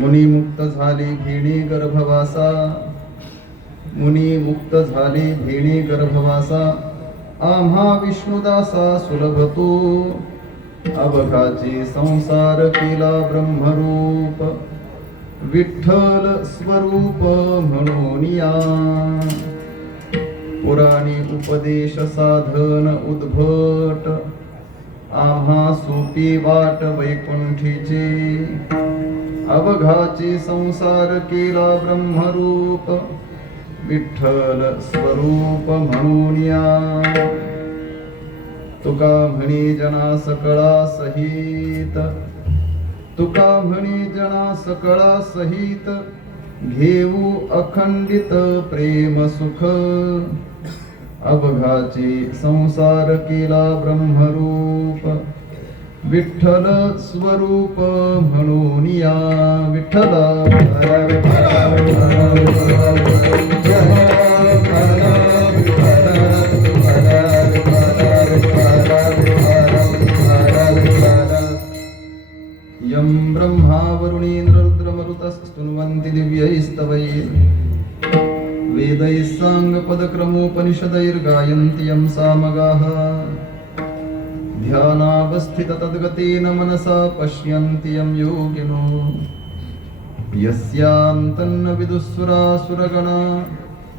मुनी मुक्त झाली भिणी गर्भवासा, मुनी मुक्त झाली भिणी गर्भवासा, आम्हा विष्णुदासा सुलभतो, अवघाची संसार केला ब्रह्मरूप, विठ्ठल स्वरूप म्हणून या. पुराणी उपदेश साधन उद्भट, आम्हा सोपी वाट वैकुंठीची, अवघाची संसार केला ब्रह्मरूप, विठ्ठल स्वरूप म्हणून या. तुका म्हणी जना सकळा सहित, तुका म्हणी जना सकळा सहित, घेऊ अखंडित प्रेम सुख, अवघाची संसार केला ब्रह्मरूप, विठ्ठल स्वरूप म्हणून या. विठ्ठल यं ब्रह्मा वरुणेन्द्र रुद्रमरुतस्तुन्वन्ति दिव्यैस्तवैः, वेदैः साङ्गपदक्रमोपनिषदैर्गायन्ति यं सामगाः, ध्यानावस्थित तद्गतेन मनसा पश्यन्ति यं योगिनो, यस्यान्तन्न विदुःसुरासुरगणा,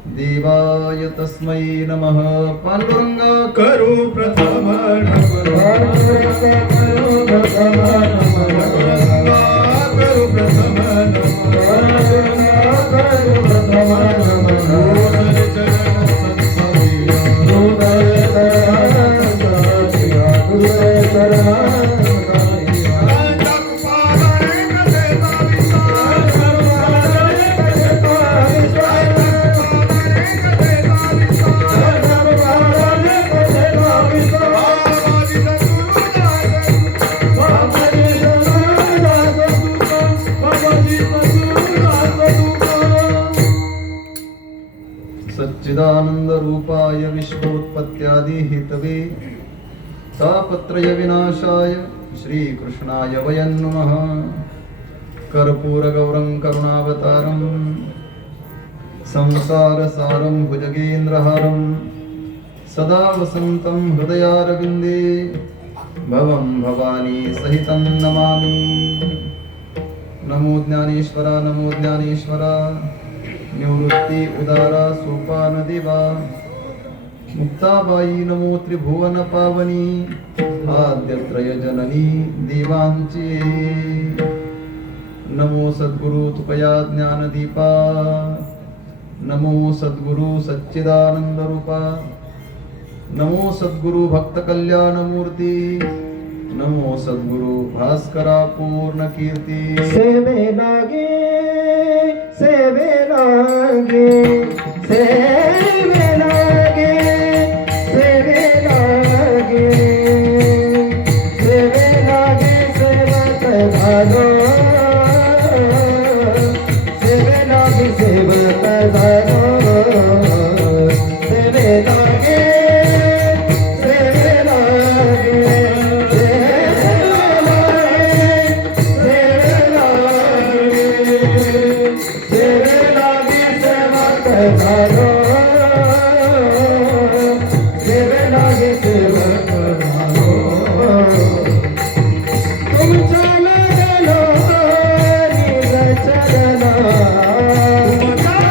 देवाय तस्मै नमः. पांडुरंगा करो प्रथम सच्चिदानंद रूपाय विश्वोत्पत्त्यादि हेतवे तापत्रय विनाशाय श्रीकृष्णाय वयं नमः. कर्पूर गौरं करुणावतारं संसार सारं भुजगेन्द्रहारं सदा वसन्तं हृदयारविन्दे भवं भवानी सहितं नमामि. नमो ज्ञानेश्वरा नमो ज्ञानेश्वरा, निवृत्ती उदारा सोपान देवा, मुक्ताबाई नमो त्रिभुवन पावनी, आद्यत्रय जननी देवांची. नमो सद्गुरु तुकया ज्ञानदीपा, नमो सद्गुरु सच्चिदानंद रूपा, नमो सद्गुरु भक्त कल्याण मूर्ती, नमो सद्गुरु भास्करा पूर्ण कीर्ती. सेवे लागे सेवे लागे सेवे लागे सेवे लागे सेवे लागे सेवक झालो, सेवे लागे सेवक झालो, सेवे लागे सेवे लागे तुमचा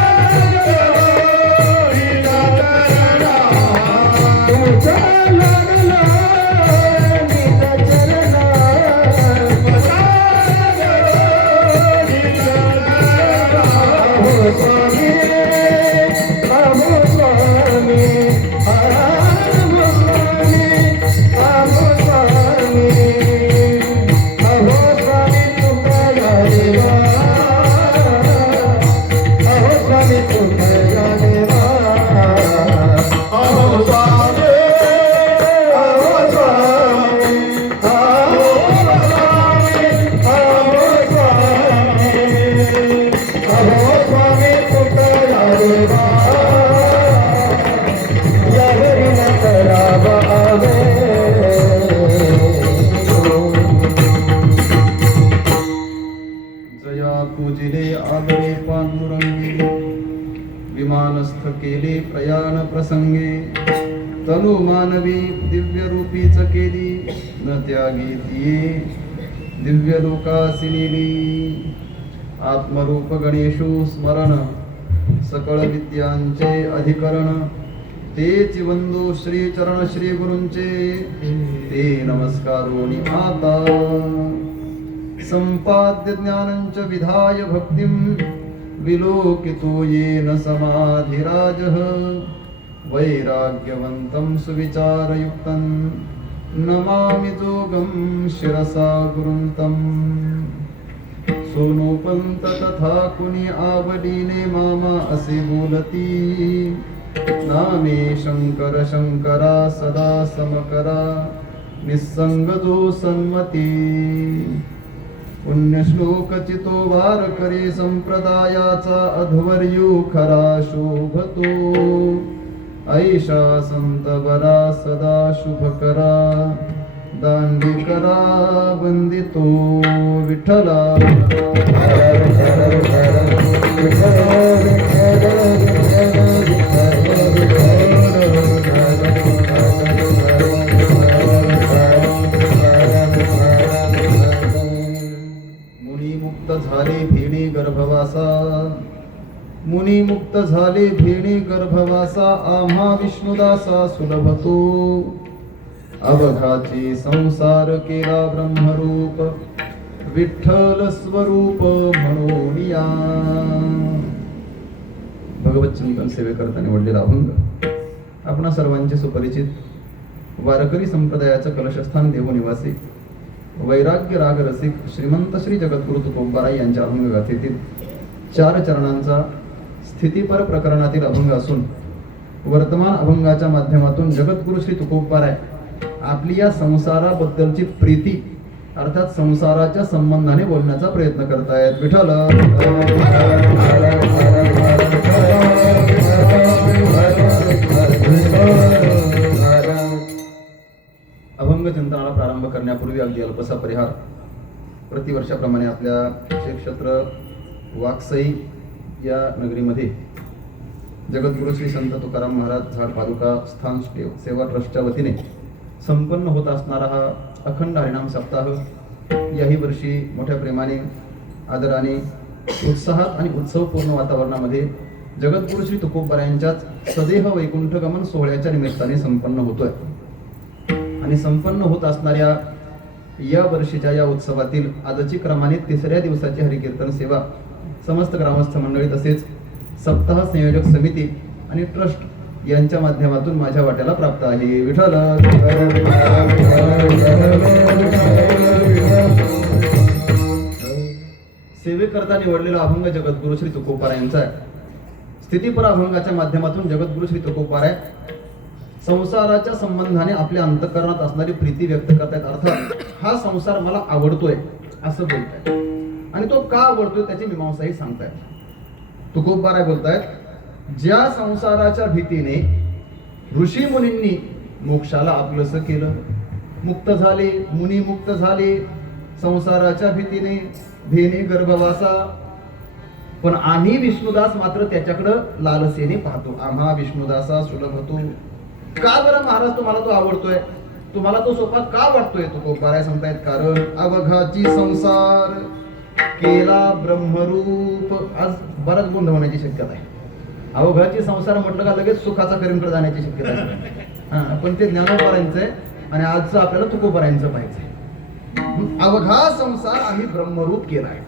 पूजिले आदरे पांडुरंगी विमानस्थ केले प्रयाण प्रसंगे तनु मानवी दिव्य रूपीच केली न त्यागी तिये दिव्य लोकासी नेली आत्मरूप गणेशू स्मरण सकळ विद्यांचे अधिकरण तेच वंदू श्री चरण श्री गुरूंचे ते नमस्कारोनी आता संपाद्य ज्ञानंच विधाय भक्तिं विलोकितो येन समाधिराजः वैराग्यवन्तं सुविचारयुक्तं नमामि जोगं शिरसा गुरुन्तं सोनोपंत तथा कुणी आवडीने मामा असे बोलती नामे शंकर शंकरा सदा समकरा निस्संग जो सन्मती पुण्यश्लोक चितो वार करे संप्रदायाचा अध्वर्यू खरा शोभतो ऐशा संत बरा सदा शुभ करा दांडी करा वंदितो विठ्ठला मुनी मुक्त झाले भेणे गर्भवासा आम्हा विष्णुदासा सुलभतो अवघाची संसार केला ब्रह्मरूप विठ्ठल स्वरूप म्हणून या भगवत चिंतन सेवे करता निवडलेला अभंग आपणा सर्वांचे सुपरिचित वारकरी संप्रदायाचं कलशस्थान देव निवासी वैराग्य राग रसिक श्रीमंत श्री जगद्गुरु तुकोबाराय यांच्या अभंग गाथेतील 4 चरणांचा स्थितीपर प्रकरणातील अभंग असून वर्तमान अभंगाच्या माध्यमातून जगद्गुरु श्री तुकोबाराय आपली या संसाराबद्दलची प्रीती अर्थात संसाराच्या संबंधाने बोलण्याचा प्रयत्न करतायत विठ्ठल अभंग चिंतनाला प्रारंभ करण्यापूर्वी अगदी अल्पसा परिहार प्रतिवर्षाप्रमाणे आपल्या क्षेत्र वाकसई या नगरीमध्ये जगद्गुरु श्री संत तुकाराम महाराज झाड पादुका स्थान सेवा ट्रस्टच्या वतीने संपन्न होत असणारा हा अखंड हरिनाम सप्ताह याही वर्षी मोठ्या प्रेमाने आदराने उत्साहात आणि उत्सवपूर्ण वातावरणामध्ये जगद्गुरु श्री तुकोबारायांच्याच सदेह वैकुंठगमन सोहळ्याच्या निमित्ताने संपन्न होतोय आणि संपन्न होत असणाऱ्या या वर्षीच्या या उत्सवातील आजची क्रमाने 3ऱ्या दिवसाची हरिकीर्तन सेवा समस्त ग्रामस्थ मंडळी तसेच सप्ताह संयोजक समिती आणि ट्रस्ट यांच्या माध्यमातून माझ्या वाट्याला प्राप्त आहे विठ्ठल सेवेकरता निवडलेला अभंग जगद्गुरु श्री तुकोबारायांचा आहे. स्थितीपर अभंगाच्या माध्यमातून जगद्गुरु श्री तुकोबाराय संसाराच्या संबंधाने आपल्या अंतःकरणात असणारी प्रीती व्यक्त करतायत. अर्थात हा संसार मला आवडतोय असं बोलतायत आणि तो का आवडतोय त्याची मीमांसाही सांगतायत. तुकोबाराय बोलतायत ज्या संसाराच्या भीतीने ऋषी मुनींनी मोक्षाला आपलंसं केलं, मुक्त झाले, मुनी मुक्त झाले संसाराच्या भीतीने भेने गर्भवासा, पण आम्ही विष्णुदास मात्र त्याच्याकडं लालसेने पाहतो. आम्हा विष्णुदासा सुलभतो. का बरं महाराज तुम्हाला तो आवडतोय, तुम्हाला तो सोपा का वाटतोय? तुकोबाराय सांगतायत कारण अवघाची संसार केला ब्रह्मरूप. आज बराच गोंधळ होण्याची शक्यता आहे. अवघाची संसार म्हटलं का लगेच सुखाचा करीमकडे जाण्याची शक्यता आहे. पण ते ज्ञानोबारायांचं आहे आणि आजचं आपल्याला तुकोबारायांचं पाहिजे. अवघा संसार आम्ही ब्रह्मरूप केलाय.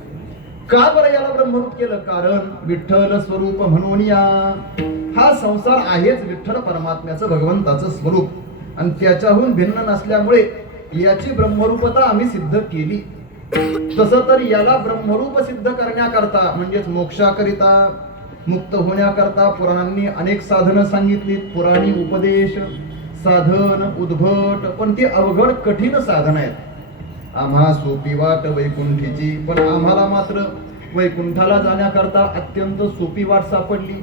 का बरं याला ब्रह्मरूप केलं? कारण विठ्ठल स्वरूप म्हणून या. हा संसार आहेच विठ्ठल परमात्म्याचं भगवंताचं स्वरूप आणि त्याच्याहून भिन्न नसल्यामुळे याची ब्रह्मरूपता आम्ही सिद्ध केली. तसं तर याला ब्रह्मरूप सिद्ध करण्याकरता म्हणजेच मोक्षाकरिता, मुक्त होण्याकरता पुराणांनी अनेक साधनं सांगितली. पुराणी उपदेश, साधन, उद्भट, पण ती अवघड कठीण साधन आहेत. आम्हा सोपी वाट वैकुंठीची, पण आम्हाला मात्र वैकुंठाला जाण्याकरता अत्यंत सोपी वाट सापडली.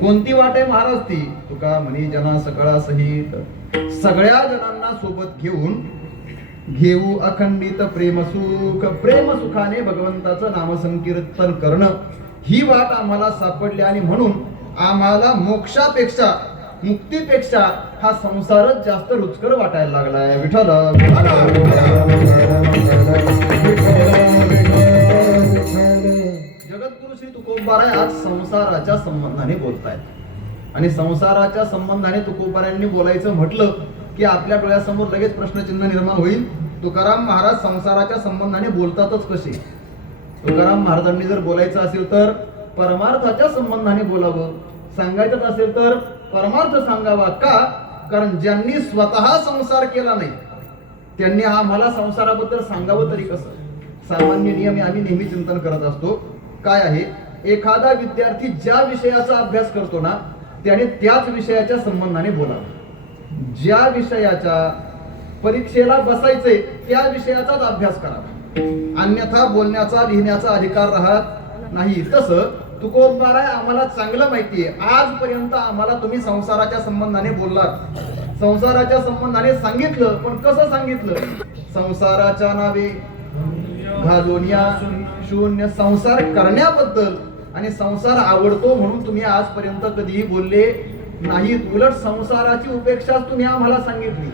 कोणती वाट आहे महाराज? ती तुका म्हणी जना सकळा सहित, सगळ्या जणांना सोबत घेऊन घेऊ अखंडित प्रेमसुख, प्रेमसुखाने भगवंताचं नामसंकीर्तन करणं ही वाट आम्हाला सापडली आणि म्हणून आम्हाला मोक्षापेक्षा मुक्तीपेक्षा हा संसारच जास्त रुचकर वाटायला लागलाय. विठ्ठल जगद्गुरु श्री तुकोबाराय आज संसाराच्या संबंधाने बोलतायत आणि संसाराच्या संबंधाने तुकोबारायांनी बोलायचं म्हटलं की आपल्या डोळ्यासमोर लगेच प्रश्नचिन्ह निर्माण होईल. तुकाराम महाराज संसाराच्या संबंधाने बोलतातच कसे? तुकाराम महाराजांनी जर बोलायचं असेल तर परमार्थाच्या संबंधाने बोलावं, सांगायचं असेल तर परमार्थ सांगावा. का? कारण ज्यांनी स्वतः संसार केला नाही त्यांनी आम्हाला संसाराबद्दल सांगावं तरी कसं? सामान्य नियम आम्ही नेहमी चिंतन करत असतो. काय आहे? एखादा विद्यार्थी ज्या विषयाचा अभ्यास करतो ना त्याने त्याच विषयाच्या संबंधाने बोलावं. ज्या विषयाच्या परीक्षेला बसायचे त्या विषयाचाच अभ्यास करावा, अन्यथा बोलण्याचा लिहिण्याचा अधिकार राहत नाही. तसं तुकोबाराय आम्हाला चांगलं माहितीये. आजपर्यंत आम्हाला तुम्ही संसाराच्या संबंधाने बोललात, संसाराच्या संबंधाने सांगितलं, पण कसं सांगितलं? संसाराच्या नावे घालून या शून्य संसार करण्याबद्दल आणि संसार आवडतो म्हणून तुम्ही आजपर्यंत कधीही बोलले नाहीत. उलट संसाराची उपेक्षा तुम्ही आम्हाला सांगितली.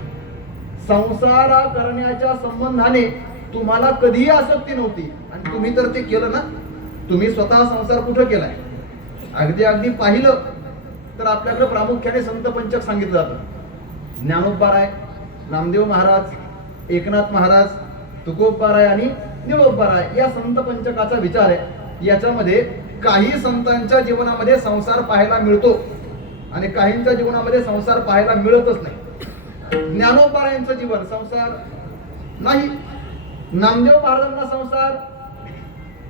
संसार करण्याच्या संबंधाने तुम्हाला कधीही आसक्ती नव्हती आणि तुम्ही तर ते केलं ना. तुम्ही स्वतः संसार कुठं केलाय? अगदी पाहिलं तर आपल्याकडे प्रामुख्याने संत पंचक सांगितलं जातं. ज्ञानोबाराय, नामदेव महाराज, एकनाथ महाराज, तुकोबाराय आणि निळोबाराय या संत पंचकाचा विचार आहे. याच्यामध्ये काही संतांच्या जीवनामध्ये संसार पाहायला मिळतो आणि काहींच्या जीवनामध्ये संसार पाहायला मिळतच नाही. ज्ञानोबारायांचं जीवन संसार नाही, नामदेव महाराजांना संसार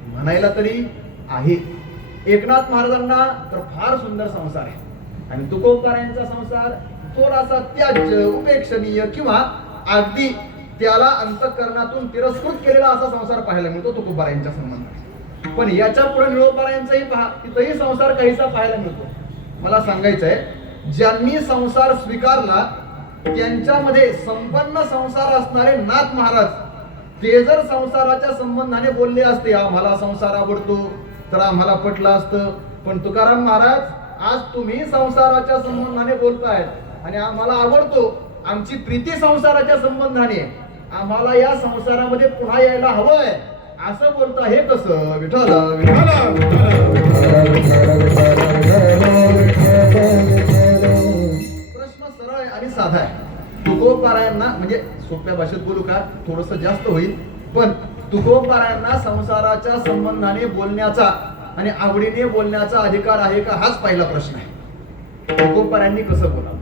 म्हणायला तरी आहे, एकनाथ महाराजांना तर फार सुंदर संसार आहे आणि तुकोबारायांचा संसार थोडासा त्याज्य, उपेक्षणीय किंवा अगदी त्याला अंतःकरणातून तिरस्कृत केलेला असा संसार पाहायला मिळतो तुकोबारायांच्या संबंधात. पण याच्या पुढे निळोबारायांचाही पहा, तिथंही संसार काहीसा पाहायला मिळतो. मला सांगायचंय, ज्यांनी संसार स्वीकारला त्यांच्यामध्ये संपन्न संसार असणारे नाथ महाराज ते जर संसाराच्या संबंधाने बोलले असते, आम्हाला संसार आवडतो, तर आम्हाला पटलं असतं. पण तुकाराम महाराज आज तुम्ही संसाराच्या संबंधाने बोलताय आणि आम्हाला आवडतो, आमची प्रीती संसाराच्या संबंधाने, आम्हाला या संसारामध्ये पुन्हा यायला हवंय असं बोलता. हे कसं? विठ्ठल प्रश्न सरळ आहे आणि साधा आहे. तुकोबारायांना म्हणजे सोप्या भाषेत बोलू का? थोडस जास्त होईल, पण तुकोबारायांना संसाराच्या संबंधाने बोलण्याचा आणि आवडीने बोलण्याचा अधिकार आहे का? हाच पहिला प्रश्न आहे. तुकोबारायांनी कसं बोलावं?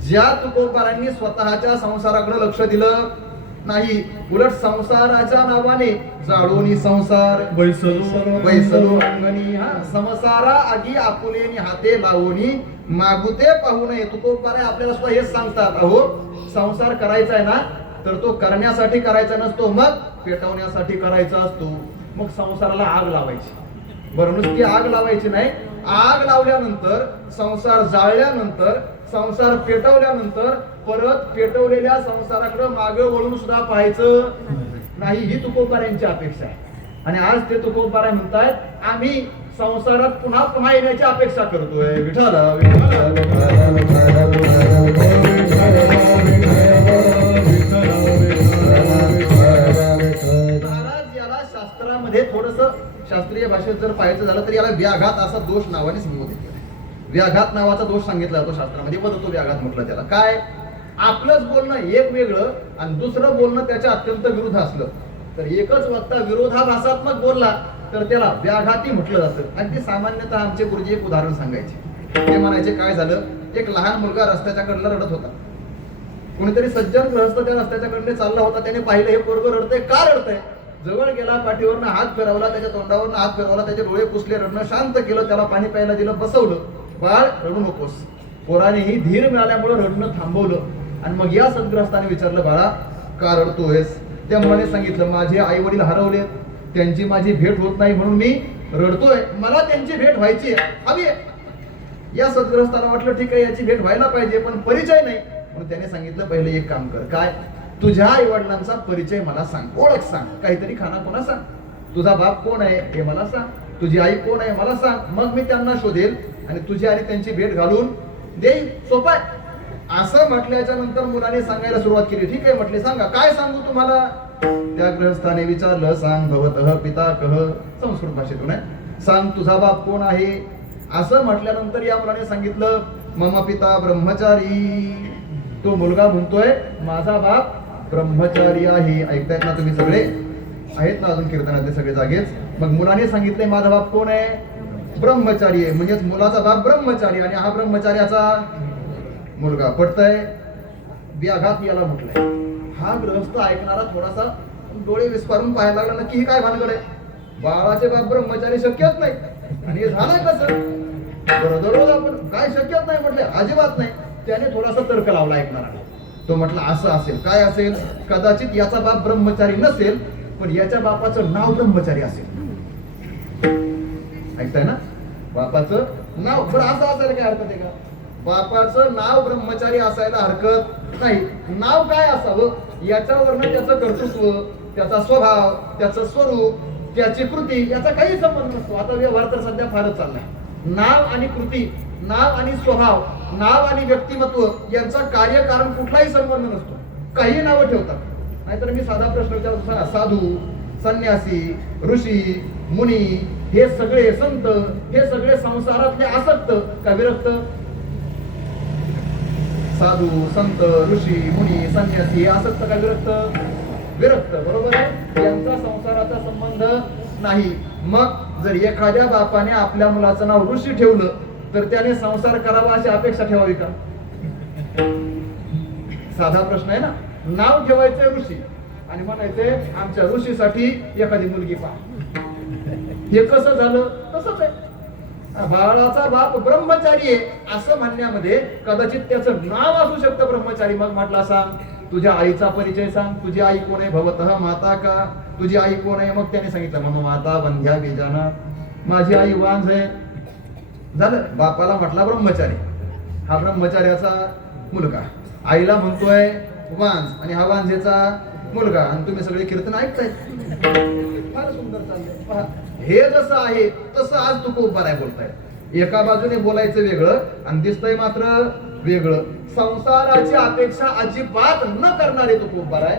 ज्या तुकोबारायांनी स्वतःच्या संसाराकडे लक्ष दिलं नाही, उलट संसाराच्या नावाने जाळोनी संसार बैसलो अंगणी, संसारा आगी आपुलेनी हाते लावोनी मागुते पाहू नये. तुकोबाराय आपल्याला सुद्धा हेच सांगतात, अहो संसार करायचा आहे ना तर तो करण्यासाठी करायचा नसतो, मग पेटवण्यासाठी करायचा असतो. मग संसाराला आग लावायची. बरं, नुसती आग लावायची नाही, आग लावल्यानंतर, संसार जाळल्यानंतर, संसार पेटवल्यानंतर परत पेटवलेल्या संसाराकडे मागे वळून सुद्धा पाहायचं नाही, ही तुकोबारायांची अपेक्षा आहे. आणि आज ते तुकोबाराय म्हणतायत, आम्ही संसारात पुन्हा पुन्हा येण्याची अपेक्षा करतोय. विठ्ठल महाराज याला शास्त्रामध्ये थोडस शास्त्रीय भाषेत जर पाहायचं झालं तर याला व्याघात असा दोष नावाने संबोधित केला. व्याघात नावाचा दोष सांगितला जातो शास्त्रामध्ये, वदतो व्याघात म्हटलं त्याला. काय? आपलंच बोलणं एक वेगळं आणि दुसरं बोलणं त्याच्या अत्यंत विरुद्ध असलं तर एकच वक्ता विरोधाभासात्मक बोलला तर त्याला व्याघाती म्हटलं जातं. आणि ते सामान्यतः आमचे गुरुजी एक उदाहरण सांगायचे. ते म्हणायचे, काय झालं, एक लहान मुलगा रस्त्याच्या कडेला रडत होता. कोणीतरी सज्जन गृहस्थ त्या रस्त्याच्या कडे चालला होता. त्याने पाहिलं, हे पोरगं रडतंय, का रडतंय? जवळ गेला, पाठीवरनं हात फिरवला, त्याच्या तोंडावरनं हात फिरवला, त्याचे डोळे पुसले, रडणं शांत केलं, त्याला पाणी प्यायला दिलं, बसवलं. बाळ रडू नकोस. पोरानेही धीर मिळाल्यामुळे रडणं थांबवलं. आणि मग या सद्ग्रस्ताने विचारलं, बाळा का रडतोयस? त्या मुलाने सांगितलं, माझे आई वडील हरवले, त्यांची माझी भेट होत नाही म्हणून मी रडतोय, मला त्यांची भेट व्हायची हवी. या सद्ग्रस्ताला वाटलं, ठीक आहे, याची भेट व्हायला पाहिजे, पण परिचय नाही. म्हणून त्याने सांगितलं, पहिले एक काम कर. काय? तुझ्या आई वडिलांचा परिचय मला सांग, ओळख सांग, काहीतरी खाना सांग. तुझा बाप कोण आहे हे मला सांग, तुझी आई कोण आहे मला सांग. मग मी त्यांना शोधेल आणि तुझी आणि त्यांची भेट घालून देईल. सोपं आहे. असं म्हटल्याच्या नंतर मुलाने सांगायला सुरुवात केली. ठीक आहे म्हटले, सांगा काय सांगू तुम्हाला. त्या गृहस्थाने विचारलं, सांग भवतः पिता कह. संस्कृत भाषेतून आहे. सांग तुझा बाप कोण आहे. असं म्हटल्यानंतर या मुलाने सांगितलं, मम पिता ब्रह्मचारी. तो मुलगा म्हणतोय माझा बाप ब्रह्मचारी आहे. ऐकतायत ना तुम्ही सगळे, आहेत ना अजून कीर्तनातले सगळे जागेच. मग मुलाने सांगितलंय माझा बाप कोण आहे, ब्रह्मचारी आहे. म्हणजेच मुलाचा बाप ब्रह्मचारी आणि हा ब्रह्मचार्याचा मुलगा. पटतंय. व्याघात याला म्हटलंय. हा गृहस्थ ऐकणारा थोडासा डोळे विस्फारून पाहायला लागला, नक्की ही काय भानगड आहे. बाळाचे बाप ब्रह्मचारी शक्यच नाही आणि हे झालंय कसं. बरं दररोज आपण काय शक्यच नाही म्हटले, अजिबात नाही. त्याने थोडासा तर्क लावला ऐकणारा. तो म्हटला असं असेल. काय असेल. कदाचित याचा बाप ब्रह्मचारी नसेल पण याच्या बापाचं नाव ब्रह्मचारी असेल. ऐकताय ना. बापाचं नाव. बरं असं असायला काय हरकत आहे का. बापाचं नाव ब्रह्मचारी असायला हरकत नाही. नाव काय असावं याच्यावरनं त्याचं कर्तृत्व, त्याचा स्वभाव, त्याचं स्वरूप, त्याची कृती याचा काही संबंध नसतो. आता व्यवहार तर सध्या फारच चाललाय. नाव आणि कृती, नाव आणि स्वभाव, नाव आणि व्यक्तिमत्व यांचा कार्यकारण कुठलाही संबंध नसतो. काही नावं ठेवतात. नाहीतर मी साधा प्रश्न विचारतो, सांगा साधू, संन्यासी, ऋषी, मुनी, हे सगळे संत, हे सगळे संसारातले आसक्त का विरक्त. साधू, संत, ऋषी, मुनी, संन्यासी आसक्त का विरक्त. विरक्त. बरोबर आहे. यांचा संसाराचा संबंध नाही. मग जर एखाद्या बापाने आपल्या मुलाचं नाव ऋषी ठेवलं तर त्याने संसार करावा अशी अपेक्षा ठेवावी का. साधा प्रश्न आहे ना. नाव ठेवायचंय ऋषी आणि म्हणायचंय आमच्या ऋषीसाठी एखादी मुलगी पहा. हे कसं झालं. तसंच आहे. बाळाचा बाप ब्रह्मचारी आहे असं म्हणण्यामध्ये कदाचित त्याचं नाव असू शकतं ब्रह्मचारी. मग म्हटला सांग तुझ्या आईचा परिचय सांग. तुझी आई कोण आहे. भवतः माता का. तुझी आई कोण आहे. मग त्याने सांगितलं मम माता वंध्या बीजाना. माझी आई वांझ आहे. झालं. बापाला म्हटला ब्रह्मचारी. हा ब्रह्मचार्याचा मुलगा. आईला म्हणतोय वांझ आणि हा वांझेचा मुलगा. आणि तुम्ही सगळे कीर्तन ऐकताय. फार सुंदर चाललंय. पहा हे जसं आहे तसं आज तुकोबाराय बोलताय. एका बाजूने बोलायचं वेगळं आणि दिसतंय मात्र वेगळं. संसाराची अपेक्षा अजिबात न करणारे तुकोबाराय.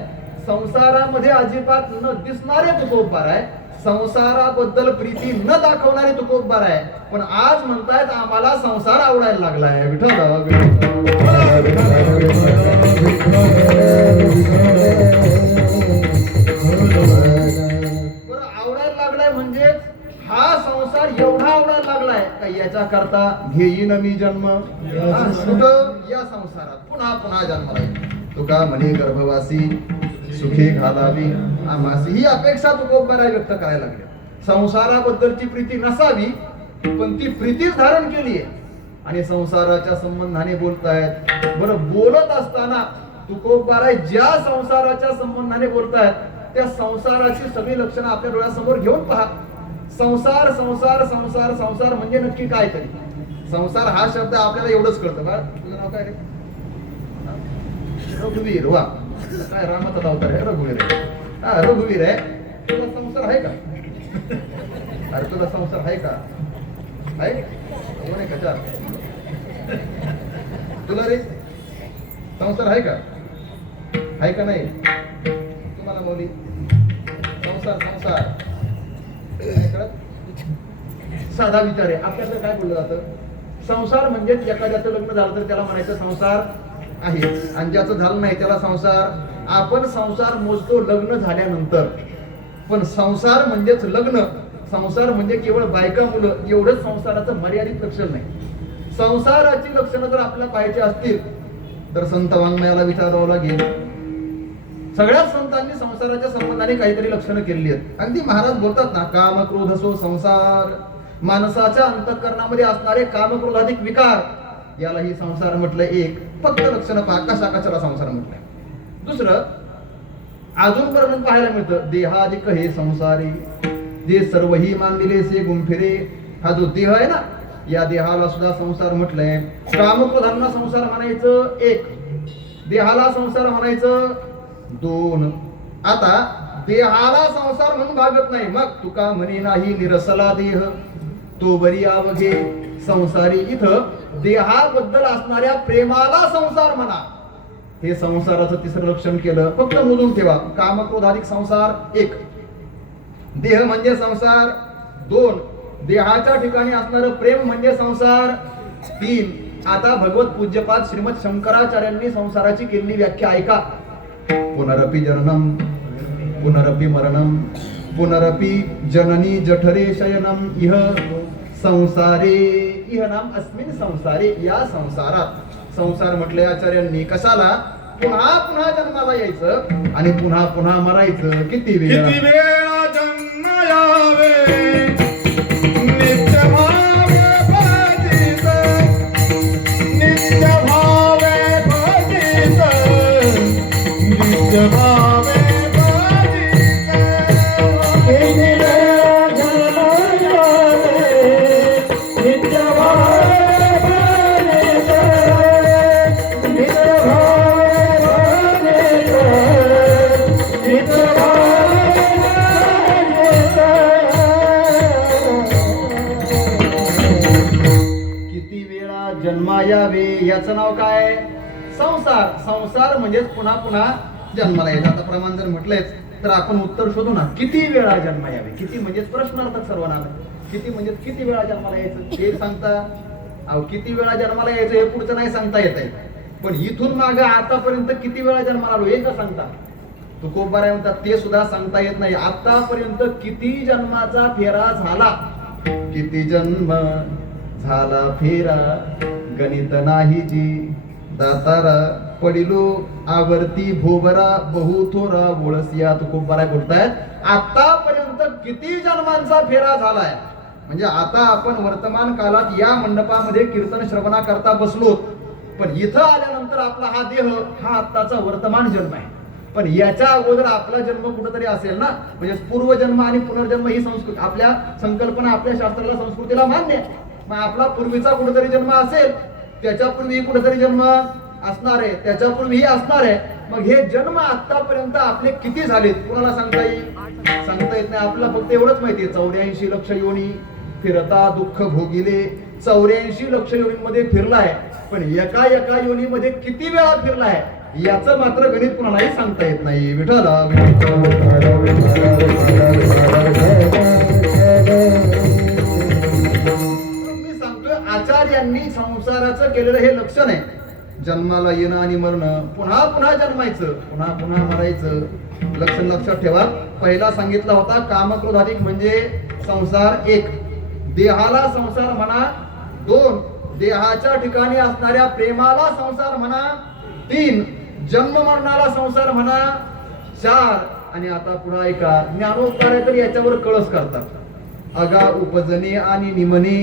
संसारामध्ये अजिबात न दिसणारे तुकोबाराय. संसाराबद्दल प्रीती न दाखवणारे तुकोबाराय. पण आज म्हणतायत आम्हाला संसार आवडायला लागलाय. विठ्ठल म्हणजे हा संसार एवढा आवडायला लागलाय का याच्या करता घेईन मी जन्म. या संसारात पुन्हा पुन्हा जन्माला येईल. तुका म्हणे गर्भवासी सुखी घालावी आमासी. ही अपेक्षा तुकोबाराय व्यक्त करायला लागली. संसाराबद्दलची प्रीती नसावी पण ती प्रीतीच धारण केली आहे आणि संसाराच्या संबंधाने बोलतायत. बरं बोलत असताना तुकोबाराय ज्या संसाराच्या संबंधाने बोलतायत त्या संसाराची सगळी लक्षणं आपल्या डोळ्यासमोर घेऊन पहा. संसार संसार संसार संसार म्हणजे नक्की काय तरी. संसार हा शब्द आपल्याला एवढंच कळतं. बा तुझं नाव काय रे. रघुवीर. वा काय रामाचा अवतार आहे रघुवीर. हा रघुवीर आहे. तुला संसार आहे का. अरे तुला संसार आहे का. आहे कोण आहे का. चार तुला रे संसार आहे का. आहे का नाही. तुम्हाला मौली संसार संसार साधा विचार आहे. आपल्याकडे काय बोललं जातं. संसार म्हणजे एखाद्याचं लग्न झालं तर त्याला म्हणायचं संसार आहे आणि ज्याचं झालं नाही त्याला संसार. आपण संसार मोजतो लग्न झाल्यानंतर. पण संसार म्हणजेच लग्न. संसार म्हणजे केवळ बायका मुलं एवढंच संसाराचं मर्यादित लक्षण नाही. संसाराची लक्षणं जर आपल्याला पाहायची असतील तर संत वाङ्मयाला विचारावं लागेल. सगळ्याच संतांनी संसाराच्या संबंधाने काहीतरी लक्षणं केलेली आहेत. अगदी महाराज बोलतात ना काम क्रोध सो संसार. माणसाच्या अंतःकरणामध्ये असणारे काम क्रोधाधिक विकार यालाही संसार म्हटलंय. एक फक्त लक्षणं पहा कशा कशाला संसार म्हटलंय. दुसरं अजून वर्णन पाहायला मिळतं देहाधिक हे संसारी. जे सर्वही मानलेले से गुंफिरे. हा जो देह आहे ना या देहाला सुद्धा संसार म्हटलंय. कामक्रोधांना संसार म्हणायचं एक. देहाला संसार म्हणायचं 2. आता देहाला संसार म्हणून भागत नाही. मग तुका म्हणे नाही निरसला देह तो बरी अवघे संसारी. इथं देहाबद्दल असणाऱ्या प्रेमाला संसार म्हणा. हे संसाराचं तिसरं लक्षण केलं. फक्त मोजून ठेवा. कामक्रोधाधिक संसार 1, देह म्हणजे संसार 2, देहाच्या ठिकाणी असणारं प्रेम म्हणजे संसार 3. आता भगवत पूज्यपाद श्रीमद शंकराचार्यांनी संसाराची केलेली व्याख्या ऐका. पुनरपि जननम पुनरपि मरणम पुनरपि जननी जठरे शयनम इह संसारे. इह नाम अस्मिन संसारे. या संसारात संसार म्हटले आचार्यांनी कशाला? पुन्हा पुन्हा जन्माला यायचं आणि पुन्हा पुन्हा मरायचं. किती वेळा जन्म यावे नित्य भावे भजित नित्य भावे भजित नित्य भावे जन्मायावे. याचं नाव काय? संसार. संसार म्हणजेच पुन्हा पुन्हा जन्माला यायचं. आता प्रमाण जर म्हटलेच तर आपण उत्तर शोधू ना. किती वेळा जन्मा यावे. किती म्हणजेच प्रश्नार्थक सर्वनाम. किती म्हणजे किती वेळा जन्माला यायचं हे सांगता. अहो किती वेळा जन्माला यायचं हे पुढचं नाही सांगता येत आहे. पण इथून मागे आतापर्यंत किती वेळा जन्माला आलो हे का सांगता? तुकोबाराय म्हणतात ते सुद्धा सांगता येत नाही. आतापर्यंत किती जन्माचा फेरा झाला. किती जन्म झाला फेरा गणित नाही जी दातारा पडिलो आवर्ती भोबरा बहु थोरा बोळसिया. तुकोबाराय बोलतायत आतापर्यंत किती जन्मांचा फेरा झालाय. म्हणजे आता आपण वर्तमान काळात या मंडपामध्ये कीर्तन श्रवणा करता बसलो. पण इथं आल्यानंतर आपला हा देह हा आत्ताचा वर्तमान जन्म आहे. पण याच्या अगोदर आपला जन्म कुठेतरी असेल ना. म्हणजे पूर्वजन्म आणि पुनर्जन्म ही संस्कृती आपल्या संकल्पना आपल्या शास्त्राला संस्कृतीला मान्य आहे. मग आपला पूर्वीचा कुठेतरी जन्म असेल. त्याच्यापूर्वी कुठेतरी जन्म असणार आहे. त्याच्यापूर्वी असणार आहे. मग हे जन्म आतापर्यंत आपले किती झालेत कुणाला सांगता येईल? सांगता येत नाही. आपल्याला फक्त एवढंच माहिती आहे 84 लक्ष योनी फिरता दुःख भोगिले. 84 लक्ष योनीमध्ये फिरलाय. पण एका एका योनीमध्ये किती वेळा फिरलाय याचं मात्र गणित कुणालाही सांगता येत नाही. विठ्ठला मी सांगतोय आचार्यांनी संसाराचं केलेलं हे लक्षण आहे. जन्माला येणं आणि मरणं. पुन्हा पुन्हा जन्मायचं पुन्हा पुन्हा मरायचं. लक्षण लक्षात ठेवा. पहिला सांगितला होता कामक्रोधाधिक म्हणजे संसार 1, देहाला संसार म्हणा 2, देहाच्या ठिकाणी असणाऱ्या प्रेमाला संसार म्हणा 3, जन्म मरणाला संसार म्हणा 4. आणि आता पुन्हा ऐका ज्ञानोत्तर तर याच्यावर कळस करतात. अगा उपजने आणि निमने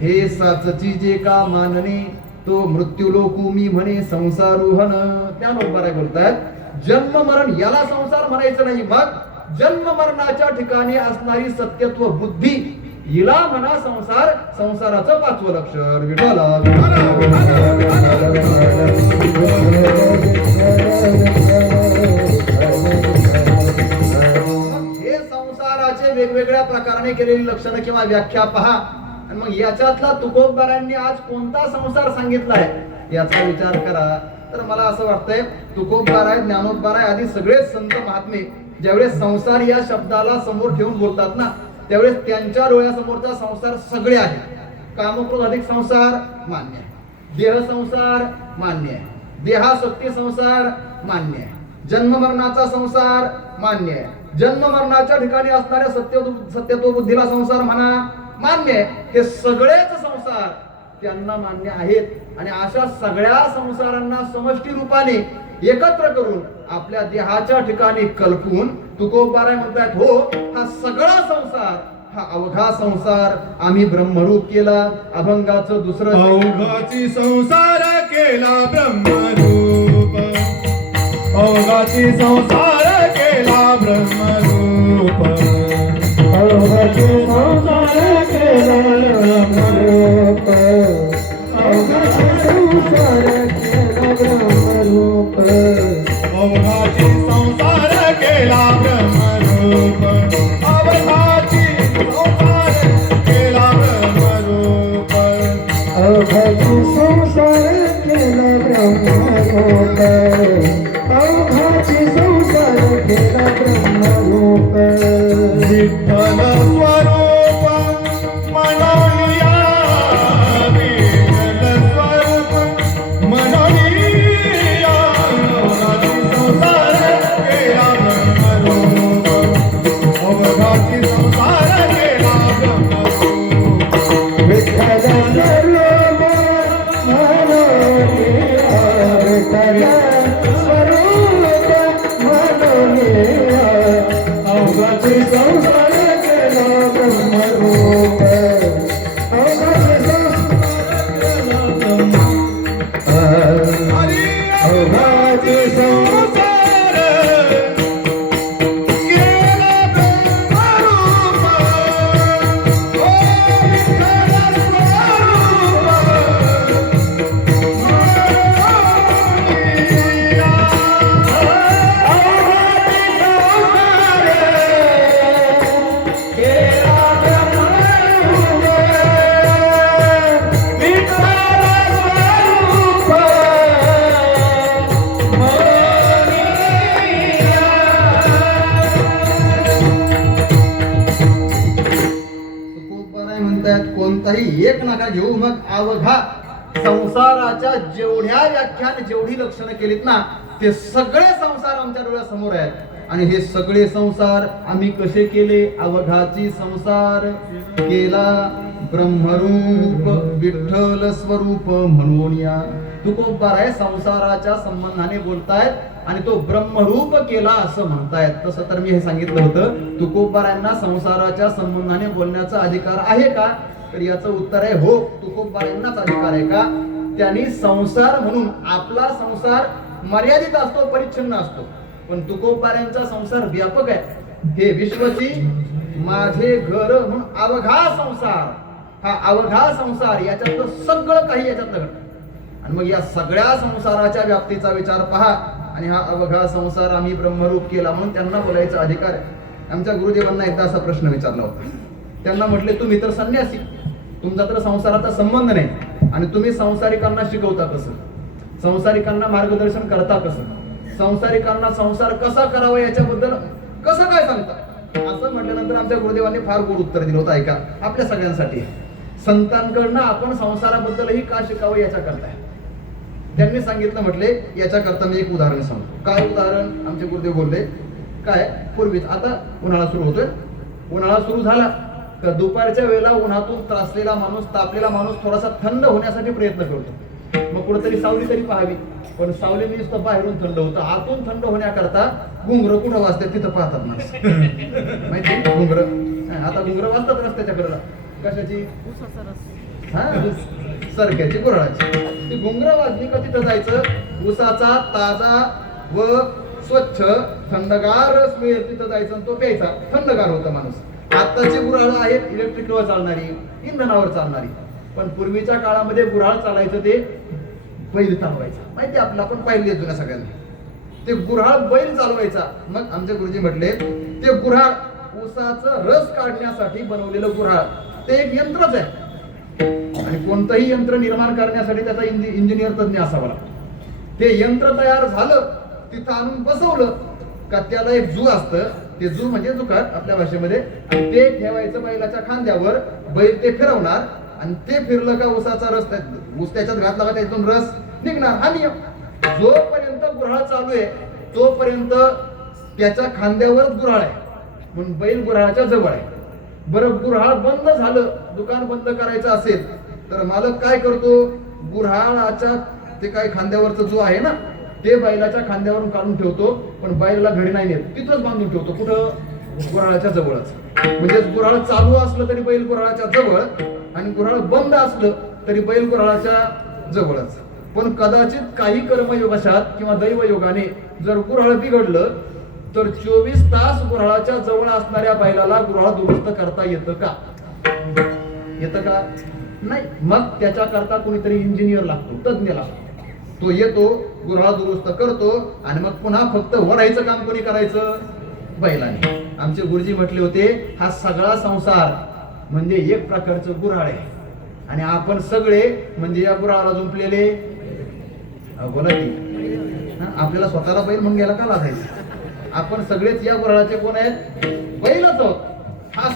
हे साचची जे का मानने तो मृत्यू लोकू मी म्हणे संसारोहन. ज्ञानोत्तर बोलतात जन्म मरण याला संसार म्हणायचं नाही. मग जन्म मरणाच्या ठिकाणी असणारी सत्यत्व बुद्धी हिला म्हणा संसार. संसाराचं 5वं लक्षण. विठ्ठला हे संसाराचे वेगवेगळ्या प्रकाराने केलेली लक्षणं किंवा व्याख्या पहा. आणि मग याच्यातला तुकोबारांनी आज कोणता संसार सांगितलाय याचा विचार करा. तर मला असं वाटतंय तुकोबाराय ज्ञानोबाराय आदी सगळेच संत महात्मे ज्यावेळेस संसार या शब्दाला समोर ठेवून बोलतात ना त्यावेळेस त्यांच्या डोळ्यासमोरचा संसार सगळे आहे. कामक्रोधाधिक संसार मान्य आहे. देह संसार मान्य आहे. देहासक्ती संसार मान्य आहे. जन्म मरणाचा संसार मान्य आहे. जन्म मरणाच्या ठिकाणी असणाऱ्या सत्यत्व बुद्धीला संसार म्हणा मान्य आहे. हे सगळेच संसार त्यांना मान्य आहेत. आणि अशा सगळ्या संसारांना समष्टी रूपाने एकत्र करून आपल्या देहाच्या ठिकाणी कल्पून तुकोबाराय म्हणतात हो हा सगळा संसार हा अवघा संसार आम्ही ब्रह्मरूप केला. अभंगाचं दुसरं अवघाची संसार केला ब्रह्मरूप. अवघाची संसार केला ब्रह्मरूप. अवघाची संसार केला ब्रह्मरूप. अवघाची संसार केला ब्रह्मरूप. अवघाची विठ्ठल स्वरूप मनोनिया विठ्ठल स्वरूप मनोनिया अवघाची संसार केला ब्रह्मरूप अवघाची संसार केला ब्रह्मरूप विठ्ठल स्वरूप मनोनिया विठ्ठल स्वरूप मनोनिया अवघाची संसार केला ब्रह्मरूप अवघाची संसार केला ब्रह्मरूप अवघाची संसार केला ब्रह्मरूप ओ विठ्ठल स्वरूप तुकोबाराय म्हणतात कोणताही एक नका घेऊ, मग अवघा संसाराच्या जेवढ्या व्याख्यान जेवढी लक्षणं केलीत ना, ते सगळे संसार आमच्या डोळ्यासमोर आहेत. आणि हे सगळे संसार आम्ही कसे केले? अवघाची संसार केला ब्रह्मरूप विठ्ठल स्वरूप म्हणून या. तुकोबाराय संसाराच्या संबंधाने बोलतायत आणि तो ब्रह्मरूप केला असं म्हणतायत. तसं तर मी हे सांगितलं होतं, तुकोबारायांना संसाराच्या संबंधाने बोलण्याचा अधिकार आहे का? तर याचं उत्तर आहे हो, तुकोबारायांनाच अधिकार आहे. का? त्यांनी संसार म्हणून, आपला संसार मर्यादित असतो, परिच्छिन्न असतो, पण तुकोबारायांचा संसार व्यापक आहे. हे विश्वची माझे घर म्हणून अवघा संसार, हा अवघा संसार, याच्यातलं सगळं काही याच्यातलं घडतं. आणि मग या सगळ्या संसाराच्या व्याप्तीचा विचार पहा. आणि हा अवघा संसार आम्ही ब्रह्मरूप केला म्हणून त्यांना बोलायचा अधिकार आहे. आमच्या गुरुदेवांना एकदा असा प्रश्न विचारला होता. त्यांना म्हटले, तुम्ही तर संन्यासी, तुमचा तर संसाराचा संबंध नाही, आणि तुम्ही संसारिकांना शिकवता कसं? संसारिकांना मार्गदर्शन करता कसं? संसारिकांना संसार कसा करावा याच्याबद्दल कसं काय सांगता? असं म्हटल्यानंतर आमच्या गुरुदेवांनी फार गोड उत्तर दिलं होतं. ऐका, आपल्या सगळ्यांसाठी. संतांकडनं आपण संसाराबद्दलही का शिकावं याच्याकरता त्यांनी सांगितलं. म्हटले, याच्याकरता मी एक उदाहरण सांगतो. काय उदाहरण? आमचे गुरुदेव बोलले, काय पूर्वीच, आता उन्हाळा सुरू होतोय, उन्हाळा सुरू झाला तर दुपारच्या वेळेला उन्हातून त्रासलेला माणूस, तापलेला माणूस थोडासा थंड होण्यासाठी प्रयत्न करतो. मग कुठेतरी सावली तरी पाहावी, पण सावलीने नुसतं बाहेरून थंड होतं, आतून थंड होण्याकरता घुंगर कुठं वाजतात तिथं पाहतात माणसं. माहिती घुंगर? आता घुंगर वाजतात रस्त्याच्या कडेला. कशाची? हा, सरक्याची, गुऱ्हाळाची. ती घुंगर वाजली का तिथं जायचं, ऊसाचा ताजा व स्वच्छ थंडगार रस मिळेल तिथं जायचं आणि तो प्यायचा. थंडगार होता माणूस. आताची गुऱ्हाळं आहेत इलेक्ट्रिकवर चालणारी, इंधनावर चालणारी, पण पूर्वीच्या काळामध्ये गुऱ्हाळ चालायचं ते बैल चालवायचा. माहिती आपल्याला, आपण पाहिली येतो ना सगळ्यांनी, ते गुऱ्हाळ बैल चालवायचा. मग आमचे गुरुजी म्हटले, ते गुऱ्हाळ, ऊसाचं रस काढण्यासाठी बनवलेलं गुऱ्हाळ, ते एक यंत्रच आहे. आणि कोणतंही यंत्र निर्माण करण्यासाठी त्याचा इंजिनियर तज्ञ असावा लागतो. ते यंत्र तयार झालं, तिथं आणून बसवलं का त्याला एक जू असतं, ते जू म्हणजे जुकाट आपल्या भाषेमध्ये, आणि ते ठेवायचं बैलाच्या खांद्यावर. बैल ते फिरवणार आणि ते फिरलं का ऊसाचा रस, ऊस त्याच्यात घातला का त्यातून रस निघणार. हा नियम. जोपर्यंत गुऱ्हाळ चालू आहे तोपर्यंत त्याच्या खांद्यावरच गुऱ्हाळ आहे, म्हणून बैल गुऱ्हाळाच्या जवळ आहे. बरं, गुऱ्हाळ बंद झालं, दुकान बंद करायचं असेल तर मालक काय करतो? गुऱ्हाळाच्या ते काय खांद्यावरचं जो आहे ना, ते बैलाच्या खांद्यावरून काढून ठेवतो, पण बैलाला घरी नाही नेत, तिथंच बांधून ठेवतो. कुठं? गुऱ्हाळाच्या जवळच. म्हणजे गुऱ्हाळ चालू असलं तरी बैल गुऱ्हाळाच्या जवळ, आणि गुऱ्हाळ बंद असलं तरी बैल गुऱ्हाळाच्या जवळच. पण कदाचित काही कर्मयोगाशात किंवा दैवयोगाने जर गुऱ्हाळ बिघडलं तर 24 तास गुऱ्हाळाच्या जवळ असणाऱ्या बैलाला गुऱ्हाळ दुरुस्त करता येतं का? येतं का? नाही. मग त्याच्याकरता कोणीतरी इंजिनियर लागतो, तज्ञ लागतो. तो येतो, गुऱ्हाळ दुरुस्त करतो, आणि मग पुन्हा फक्त वरायचं काम कोणी करायचं? बैलाने. आमचे गुरुजी म्हटले होते, हा सगळा संसार म्हणजे एक प्रकारचं गुऱ्हाळ आहे, आणि आपण सगळे म्हणजे या गुऱ्हाळाला जुंपलेले. बोला की, आपल्याला स्वतःला बैल म्हणून गेला का लागायचं? आपण सगळेच या गुऱ्हाळाचे कोण आहेत? बैलच आहोत.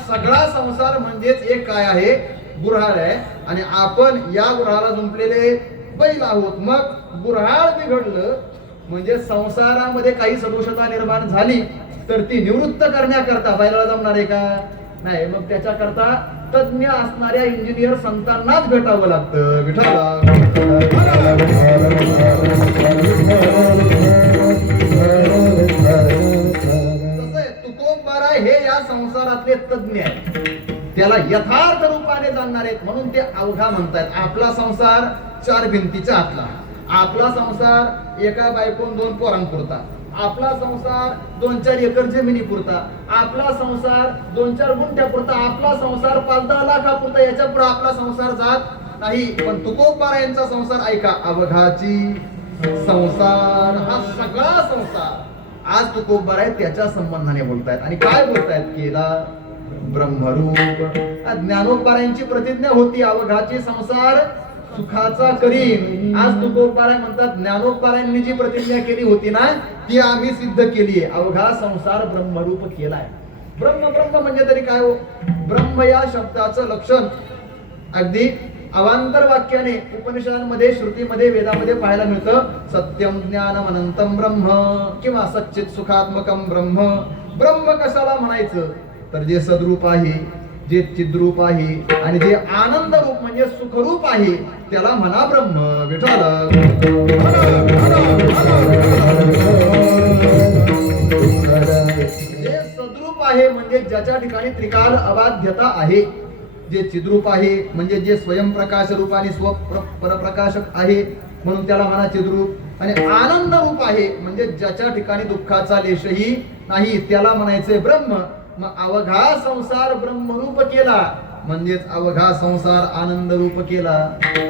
सगळा संसार म्हणजेच एक काय आहे, गुऱ्हाळ आहे. आणि आपण या गुऱ्हाळाला जुंपलेले बैल आहोत. मग गुऱ्हाळ बिघडलं म्हणजे संसारामध्ये काही सदोषता निर्माण झाली तर ती निवृत्त करण्याकरता बैलाला जमणार आहे का? नाही. मग त्याच्याकरता तज्ञ असणाऱ्या इंजिनियर संतांनाच भेटावं लागतं. विठाला तुकोबाराय हे या संसारातले तज्ञ आहेत. त्याला यथार्थ रूपाने जाणणार आहेत म्हणून ते अवघा म्हणतात. आपला संसार 4 भिंतीच्या आतला, आपला संसार एका बायकोन 2 पोरांपुरता, आपला संसार 2-4 एकर जमिनी पुरता, आपला संसार 2-4 गुंठ्यापुरता, आपला संसार 5-10 लाखापुरता, याच्या पुढे आपला संसार जात नाही. पण तुकोबारायांचा संसार ऐका, अवघाची संसार हा सगळा संसार. आज तुकोबाराय त्याच्या संबंधाने बोलतायत. आणि काय बोलतायत? केला ब्रह्मरूप. ज्ञानोबारायांची प्रतिज्ञा होती अवघाची संसार सुखाचा करीन. आज तुकोबाराय म्हणतात ज्ञानोबारायांनी जी प्रतिज्ञा केली होती ना ती आम्ही सिद्ध केली आहे. अवघा संसार ब्रह्मरूप केलाय. ब्रह्म ब्रह्म म्हणजे तरी काय हो? ब्रह्म या शब्दाचं लक्षण अगदी अवांतर वाक्याने उपनिषदांमध्ये, श्रुतीमध्ये, वेदामध्ये पाहायला मिळतं. सत्यम ज्ञानम अनंतम ब्रह्म किंवा सच्चित सुखात्मकम ब्रह्म. ब्रह्म कशाला म्हणायचं? तर जे सद्रूप आहे, जे चिद्रूप आहे आणि जे आनंद रूप म्हणजे सुखरूप आहे त्याला म्हणा ब्रह्म. विठाला जे सद्रूप आहे म्हणजे ज्याच्या ठिकाणी त्रिकाल अबाध्यता आहे. जे चिद्रूप आहे म्हणजे जे स्वयंप्रकाश रूप आणि परप्रकाशक आहे म्हणून त्याला म्हणा चिद्रूप. आणि आनंद रूप आहे म्हणजे ज्याच्या ठिकाणी दुःखाचा लेशही नाही त्याला म्हणायचे ब्रह्म. मग अवघा संसार ब्रह्मरूप केला म्हणजेच अवघा संसार आनंद रूप केला,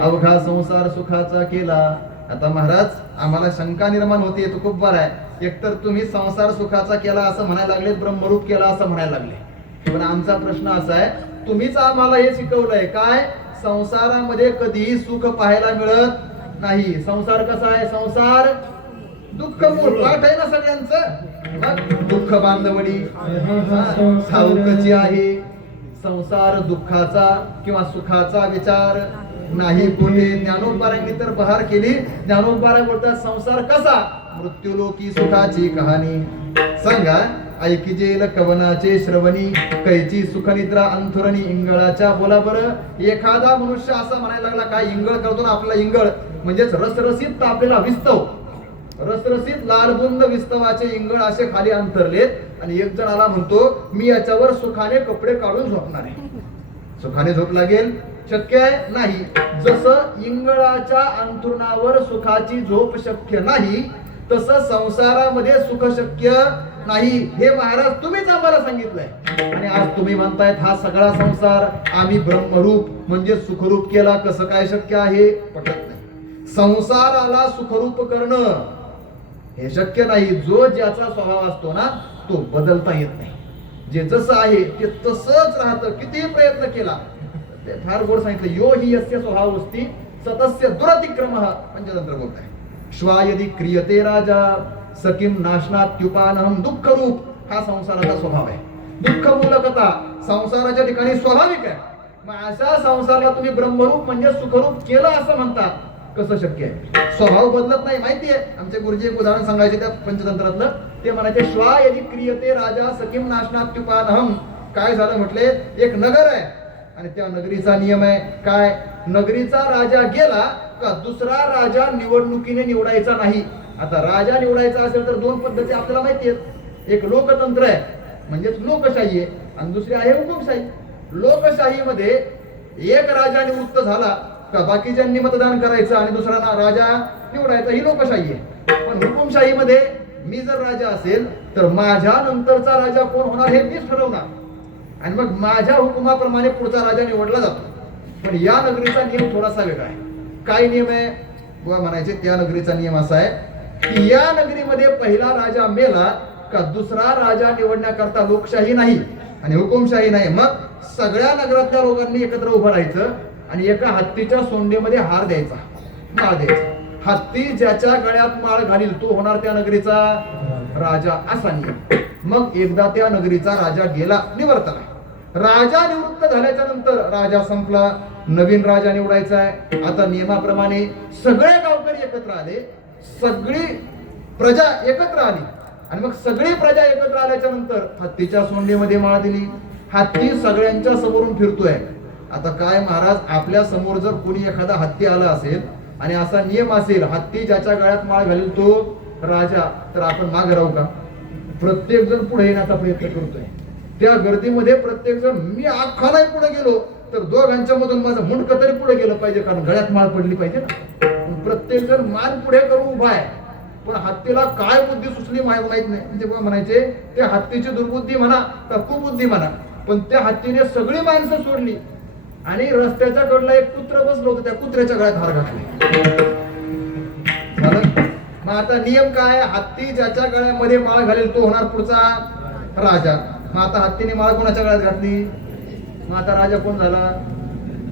अवघा संसार सुखाचा केला. आता महाराज आम्हाला शंका निर्माण होते, तो खूप बरं आहे. एकतर तुम्ही संसार सुखाचा केला असं म्हणायला लागले, ब्रह्मरूप केला असं म्हणायला लागले. पण आमचा प्रश्न असा आहे, तुम्हीच आम्हाला हे शिकवलंय काय? संसारामध्ये कधीही सुख पाहायला मिळत नाही. संसार कसा आहे? संसार दुःखमूळ. पाठ आहे ना सगळ्यांचं? दुःख बांधवडी सावकची आहे. संसार दुःखाचा किंवा सुखाचा विचार नाही कुठे. ज्ञानोबारायांनी तर बहार केली. ज्ञानोबाराय बोलतात संसार कसा? मृत्यूलोकी सुखाची कहाणी. सांगा ऐकिजेल कवनाचे श्रवणी, कैची सुखनिद्रा अंथुरणी इंगळाच्या. बोला बरं, एखादा मनुष्य असं म्हणायला लागला काय इंगळ करतो ना आपला इंगळ म्हणजेच रसरसीत तापलेला विस्तव, रसरसीत लालबुंद विस्तवाचे इंगळ असे खाली अंतरलेत आणि एक जण आला म्हणतो मी याच्यावर सुखाने कपडे काढून झोपणार आहे. सुखाने झोप लागेल? शक्य आहे? नाही. जसं इंगळाच्या अंथरुणावर सुखाची झोप शक्य नाही तसं संसारामध्ये सुख शक्य नाही. हे महाराज तुम्हीच आम्हाला सांगितलंय. आणि आज तुम्ही म्हणतायत हा सगळा संसार आम्ही ब्रह्मरूप म्हणजे सुखरूप केला. कसं काय शक्य आहे? पटत नाही. संसाराला सुखरूप करणं हे शक्य नाही. जो ज्याचा स्वभाव असतो ना तो बदलता येत नाही. जे जसं आहे ते तसंच राहतं. कितीही प्रयत्न केला ते फार गोड सांगितलं. यो हि यस्य स्वभाव असती सतस्य दुरतिक्रम. पंचतंत्र बोलत आहे. श्वा यदि क्रियते राजा सकिम नाशनात्युपानहम. दुःख रूप हा संसाराचा स्वभाव आहे. दुःख मूलकता संसाराच्या ठिकाणी स्वाभाविक आहे. मग अशा संसाराला तुम्ही ब्रह्मरूप म्हणजे सुखरूप केलं असं म्हणतात. कसं शक्य आहे? स्वभाव बदलत नाही. माहितीये आमचे गुरुजी एक उदाहरण सांगायचे त्या पंचतंत्रातलं. ते म्हणायचे श्वा यदि क्रियते राजा सकिम नाशनात्युपानहम. काय झालं म्हटले, एक नगर आहे आणि त्या नगरीचा नियम आहे काय? नगरीचा राजा गेला का दुसरा राजा निवडणुकीने निवडायचा नाही. आता राजा निवडायचा असेल तर 2 पद्धती आपल्याला माहिती आहेत. एक लोकतंत्र आहे म्हणजेच लोकशाही आहे आणि दुसरी आहे हुकुमशाही. लोकशाहीमध्ये एक राजा निवृत्त झाला का बाकीच्यांनी मतदान करायचं आणि दुसरा राजा निवडायचा, ही लोकशाही आहे. पण हुकुमशाहीमध्ये मी जर राजा असेल तर माझ्या नंतरचा राजा कोण होणार हे मीच ठरवणार आणि मग माझ्या हुकुमाप्रमाणे पुढचा राजा निवडला जातो. पण या नगरीचा नियम थोडासा वेगळा आहे. काय नियम आहे? बुवा म्हणायचे त्या नगरीचा नियम असा आहे की या नगरीमध्ये पहिला राजा मेला का दुसरा राजा निवडण्याकरता लोकशाही नाही आणि हुकुमशाही नाही. मग सगळ्या नगरातल्या लोकांनी एकत्र उभं राहायचं आणि एका हत्तीच्या सोंडेमध्ये हार द्यायचा, माळ द्यायचा. हत्ती ज्याच्या गळ्यात माळ घालील तो होणार त्या नगरीचा राजा, असा नियम. मग एकदा त्या नगरीचा राजा गेला, निवर्तला. राजा निवृत्त झाल्याच्या नंतर राजा संपला, नवीन राजा निवडायचा आहे. आता नियमाप्रमाणे सगळे गावकरी एकत्र आले, सगळी प्रजा एकत्र आली आणि मग सगळी प्रजा एकत्र आल्याच्या नंतर हत्तीच्या सोंडेमध्ये माळ दिली. हत्ती सगळ्यांच्या समोरून फिरतोय. आता काय महाराज, आपल्या समोर जर कोणी एखादा हत्ती आला असेल आणि असा नियम असेल हत्ती ज्याच्या गळ्यात माळ घालेल तो राजा, तर आपण मागे राहू का? प्रत्येक जण पुढे येण्याचा प्रयत्न करतोय. त्या गर्दीमध्ये प्रत्येक जण, मी अख्खा नाही पुढे गेलो तर दोघांच्या मधून माझं मुंडकं तरी पुढे गेलं पाहिजे, कारण गळ्यात माळ पडली पाहिजे ना. प्रत्येक जण मान पुढे करून उभा आहे. पण हत्तीला काय बुद्धी सुचली माहित नाही. म्हणजे म्हणायचे ते हत्तीची दुर्बुद्धी म्हणा का कुबुद्धी म्हणा, पण त्या हत्तीने सगळी माणसं सोडली आणि रस्त्याच्या कडला एक कुत्र बसलं होतं, त्या कुत्र्याच्या गळ्यात हार घातले. मग आता नियम काय? हत्ती ज्याच्या गळ्यामध्ये माळ घालेल तो होणार पुढचा राजा. मग आता हत्तीने माळ कोणाच्या गळ्यात घातली? मग आता राजा कोण झाला?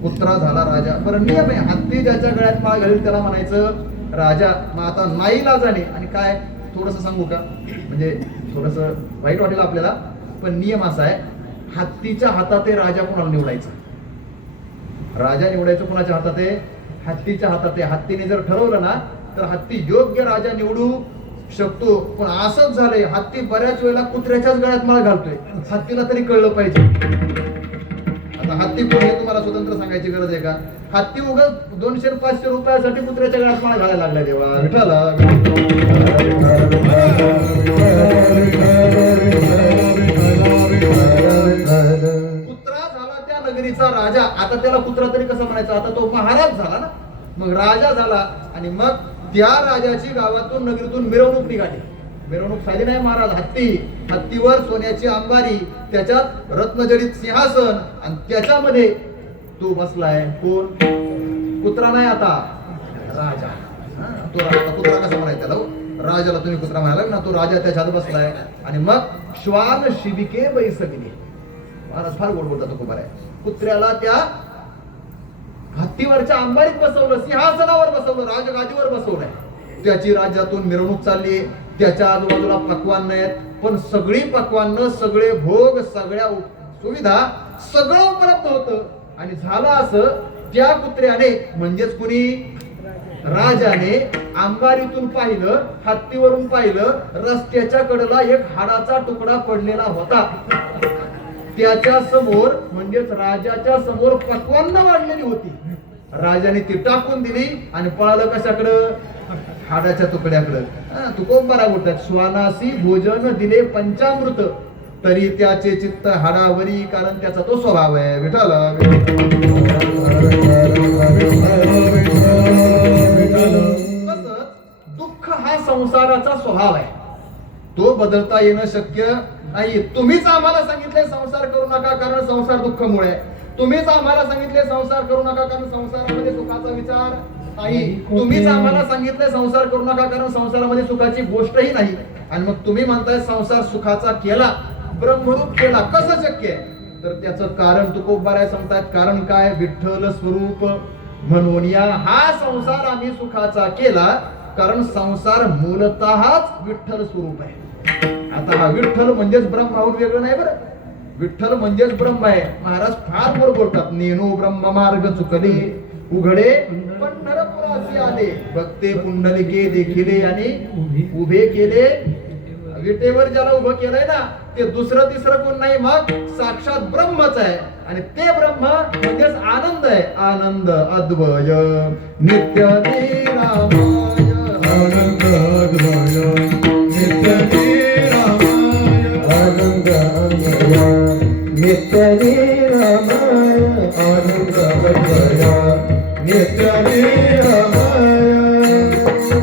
कुत्रा झाला राजा. बरं, नियम आहे हत्ती ज्याच्या गळ्यात माळ घालेल त्याला म्हणायचं राजा. मग आता नाईलाजाने, आणि काय थोडस सांगू का, म्हणजे थोडस वाईट वाटेल आपल्याला, पण नियम असा आहे, हत्तीच्या हातात आहे राजा कोणाला निवडायचा. राजा निवडायचं कोणाच्या हातात आहे? हत्तीच्या हातात आहे. हत्तीने जर ठरवलं ना तर हत्ती योग्य राजा निवडू शकतो. पण असंच झालंय, हत्ती बऱ्याच वेळेला कुत्र्याच्याच गळ्यात माळ घालतोय. हत्तीला तरी कळलं पाहिजे. आता हत्ती कोण हे तुम्हाला स्वतंत्र सांगायची गरज आहे का? हत्ती उगाच 200-500 रुपयासाठी कुत्र्याच्या गळ्यात माळ घालायला लागला. देवा विठाला कुत्रा झाला त्या नगरीचा राजा. आता त्याला कुत्रा तरी कसं म्हणायचं? आता तो महाराज झाला ना, मग राजा झाला. आणि मग त्या राजाची गावातून नगरीतून मिरवणूक निघाली. मिरवणूक साधी नाही महाराज, हत्तीवर सोन्याची अंबारी, त्याच्यात रत्नजडित सिंहासन आणि त्याच्यामध्ये तो बसलाय. कोण? कुत्रा नाही, आता राजा. तो आता कुत्रा कसा म्हणायचा त्याला? राजाला तुम्ही कुत्रा म्हणाला ना, तो राजा त्याच्यात बसलाय. आणि मग श्वान शिबिके बैसगली. महाराज फार गोड बोलतात खूप आहे. कुत्र्याला त्या हत्तीवरच्या अंबारीत बसवलं, सिंहासनावर बसवलं, राजगादीवर बसवलंय. त्याची राज्यातून मिरवणूक चालली. त्याच्या आजूबाजूला पक्वान्न आहेत, पण सगळी पक्वान्न, सगळे भोग, सगळ्या सुविधा सगळं उपलब्ध होतं. आणि झालं असं, त्या कुत्र्याने म्हणजेच कुणी? राजाने अंबारीतून पाहिलं, हत्तीवरून पाहिलं, रस्त्याच्या कडेला एक हाडाचा तुकडा पडलेला होता. त्याच्या समोर म्हणजेच राजाच्या समोर पक्वान्न वाढलेली होती. राजाने ती टाकून दिली आणि पळालं कशाकडं? हाडाच्या तुकड्याकडं. तुकोबारा बोलतात, श्वानासी भोजन दिले पंचामृत तरी त्याचे चित्त हाडावरी, कारण त्याचा तो स्वभाव आहे. विठ्ठल दुःख हा संसाराचा स्वभाव आहे, तो बदलता येणं शक्य नाही. तुम्हीच आम्हाला सांगितले संसार करू नका कारण संसार दुःखमुळे. तुम्हीच आम्हाला सांगितले संसार करू नका कारण संसारामध्ये सुखाचा विचार नाही. तुम्हीच आम्हाला सांगितले संसार करू नका कारण संसारामध्ये सुखाची गोष्टही नाही. आणि मग तुम्ही म्हणताय संसार सुखाचा केला, ब्रह्मरूप केला, कसं शक्य आहे? तर त्याचं कारण तुकोबाराय सांगतात. कारण काय? विठ्ठल स्वरूप म्हणून या हा संसार आम्ही सुखाचा केला, कारण संसार मूलतःच विठ्ठल स्वरूप आहे. आता हा विठ्ठल म्हणजेच ब्रह्माहून वेगळं नाही बरं. विठ्ठल म्हणजेच ब्रह्म आहे. महाराज फार बरोबर बोलतात. नेनो ब्रह्म मार्ग चुकले उघडे पंढरपुरासी आले, भक्ते पुंडलिके देखिले आणि उभे केले. विटेवर ज्याला उभं केलंय ना ते दुसरं तिसरं कोण नाही, मग साक्षात ब्रह्मच आहे. आणि ते ब्रह्म म्हणजेच आनंद आहे. आनंद अद्वय नित्य निरामय, आनंद अद्वय नित्य निरामय, आनंद अद्वय नित्य निरामय, आनंद अद्वय नित्य निरामय.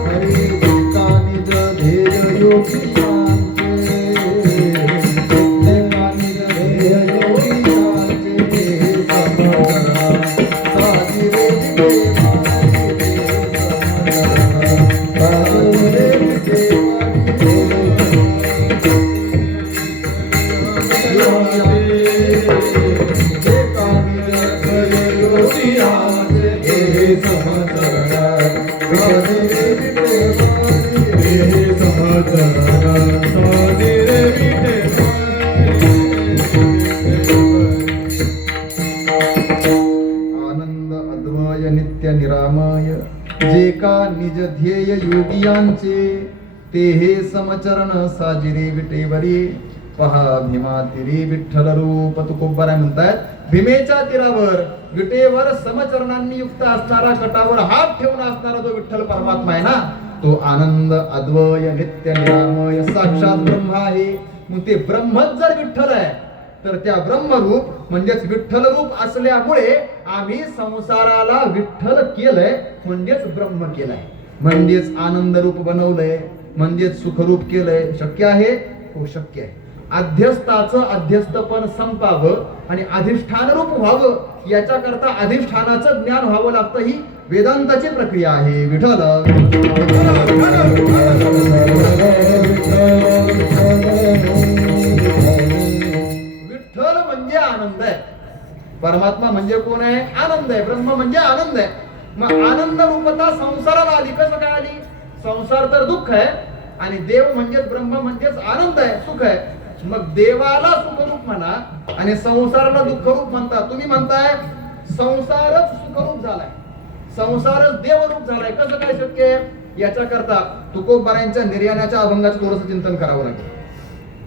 हरि गीता निज ध्येय योगी समझ ऐका निज ध्येय योगियांचे ते हे समचरण साजिरे विटेवरी पहा भीमा तिरी विठ्ठल रूप तुकोबाराय म्हणतायत भीमेच्या तीरावर विटेवर समचरणांनी युक्त असणारा कटावर हात ठेवून असणारा जो विठ्ठल परमात्मा आहे ना तो आनंद अद्वय नित्य निरामय साक्षात ब्रह्म आहे. मग ते ब्रह्मच जर विठ्ठल आहे तर त्या ब्रह्मरूप म्हणजेच विठ्ठल रूप असल्यामुळे आम्ही संसाराला विठ्ठल केलंय म्हणजेच ब्रह्म केलंय म्हणजेच आनंद रूप बनवलंय म्हणजेच सुखरूप केलंय. शक्य आहे? हो शक्य आहे. अध्यस्थाचं अध्यस्थपण संपावं आणि अधिष्ठान रूप व्हावं याच्याकरता अधिष्ठानाचं ज्ञान व्हावं लागतं. ही वेदांताची प्रक्रिया आहे. विठ्ठल विठ्ठल म्हणजे आनंद आहे. परमात्मा म्हणजे कोण आहे? आनंद आहे. ब्रह्म म्हणजे आनंद आहे. मग आनंद रूपता संसाराला आली. कसं काय आली? संसार तर दुःख आहे आणि देव म्हणजेच ब्रह्म म्हणजेच आनंद आहे, सुख आहे. मग देवाला सुखरूप म्हणा आणि संसाराला दुःखरूप म्हणता. तुम्ही म्हणताय संसारच सुखरूप झालाय, संसारच देवरूप झालाय. कसं काय शक्य आहे? याच्याकरता तुकोबारायांच्या निर्याणाच्या अभंगाचं थोडंसं चिंतन करावं लागेल.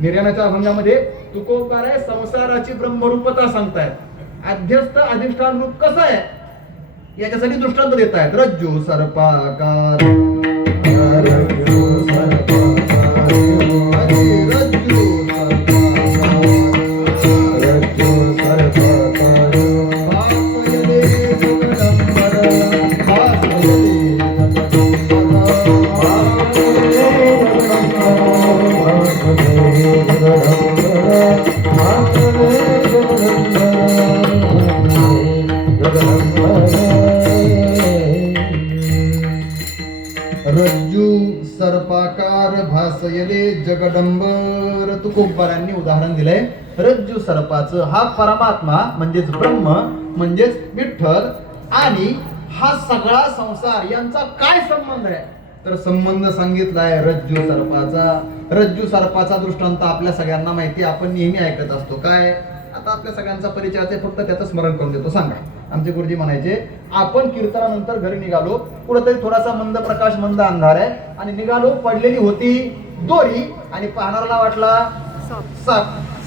निर्याणाच्या अभंगामध्ये तुकोबाराय संसाराची ब्रह्मरूपता सांगतायत. अध्यस्थ अधिष्ठान रूप कसं आहे याच्यासाठी दृष्टांत देत आहेत. रज्जू सर्पाकार रज्जू सर्पाकार भासयले जगदंबर. तुकोबारांनी उदाहरण दिलंय रज्जू सर्पाचं. हा परमात्मा म्हणजेच ब्रह्म म्हणजेच विठ्ठल आणि हा सगळा संसार यांचा काय संबंध आहे तर संबंध सांगितलाय रज्जू सर्पाचा. रज्जू सर्पाचा दृष्टांत आपल्या सगळ्यांना माहिती, आपण नेहमी ऐकत असतो. काय? आता आपल्या सगळ्यांचा परिचय आहे, फक्त त्याचं स्मरण करून देतो. सांगा. आमचे गुरुजी म्हणायचे आपण कीर्तनानंतर घरी निघालो, कुठेतरी थोडासा मंद प्रकाश मंद अंधार आहे आणि निघालो, पडलेली होती दोरी आणि पाहणाऱ्याला वाटला साप.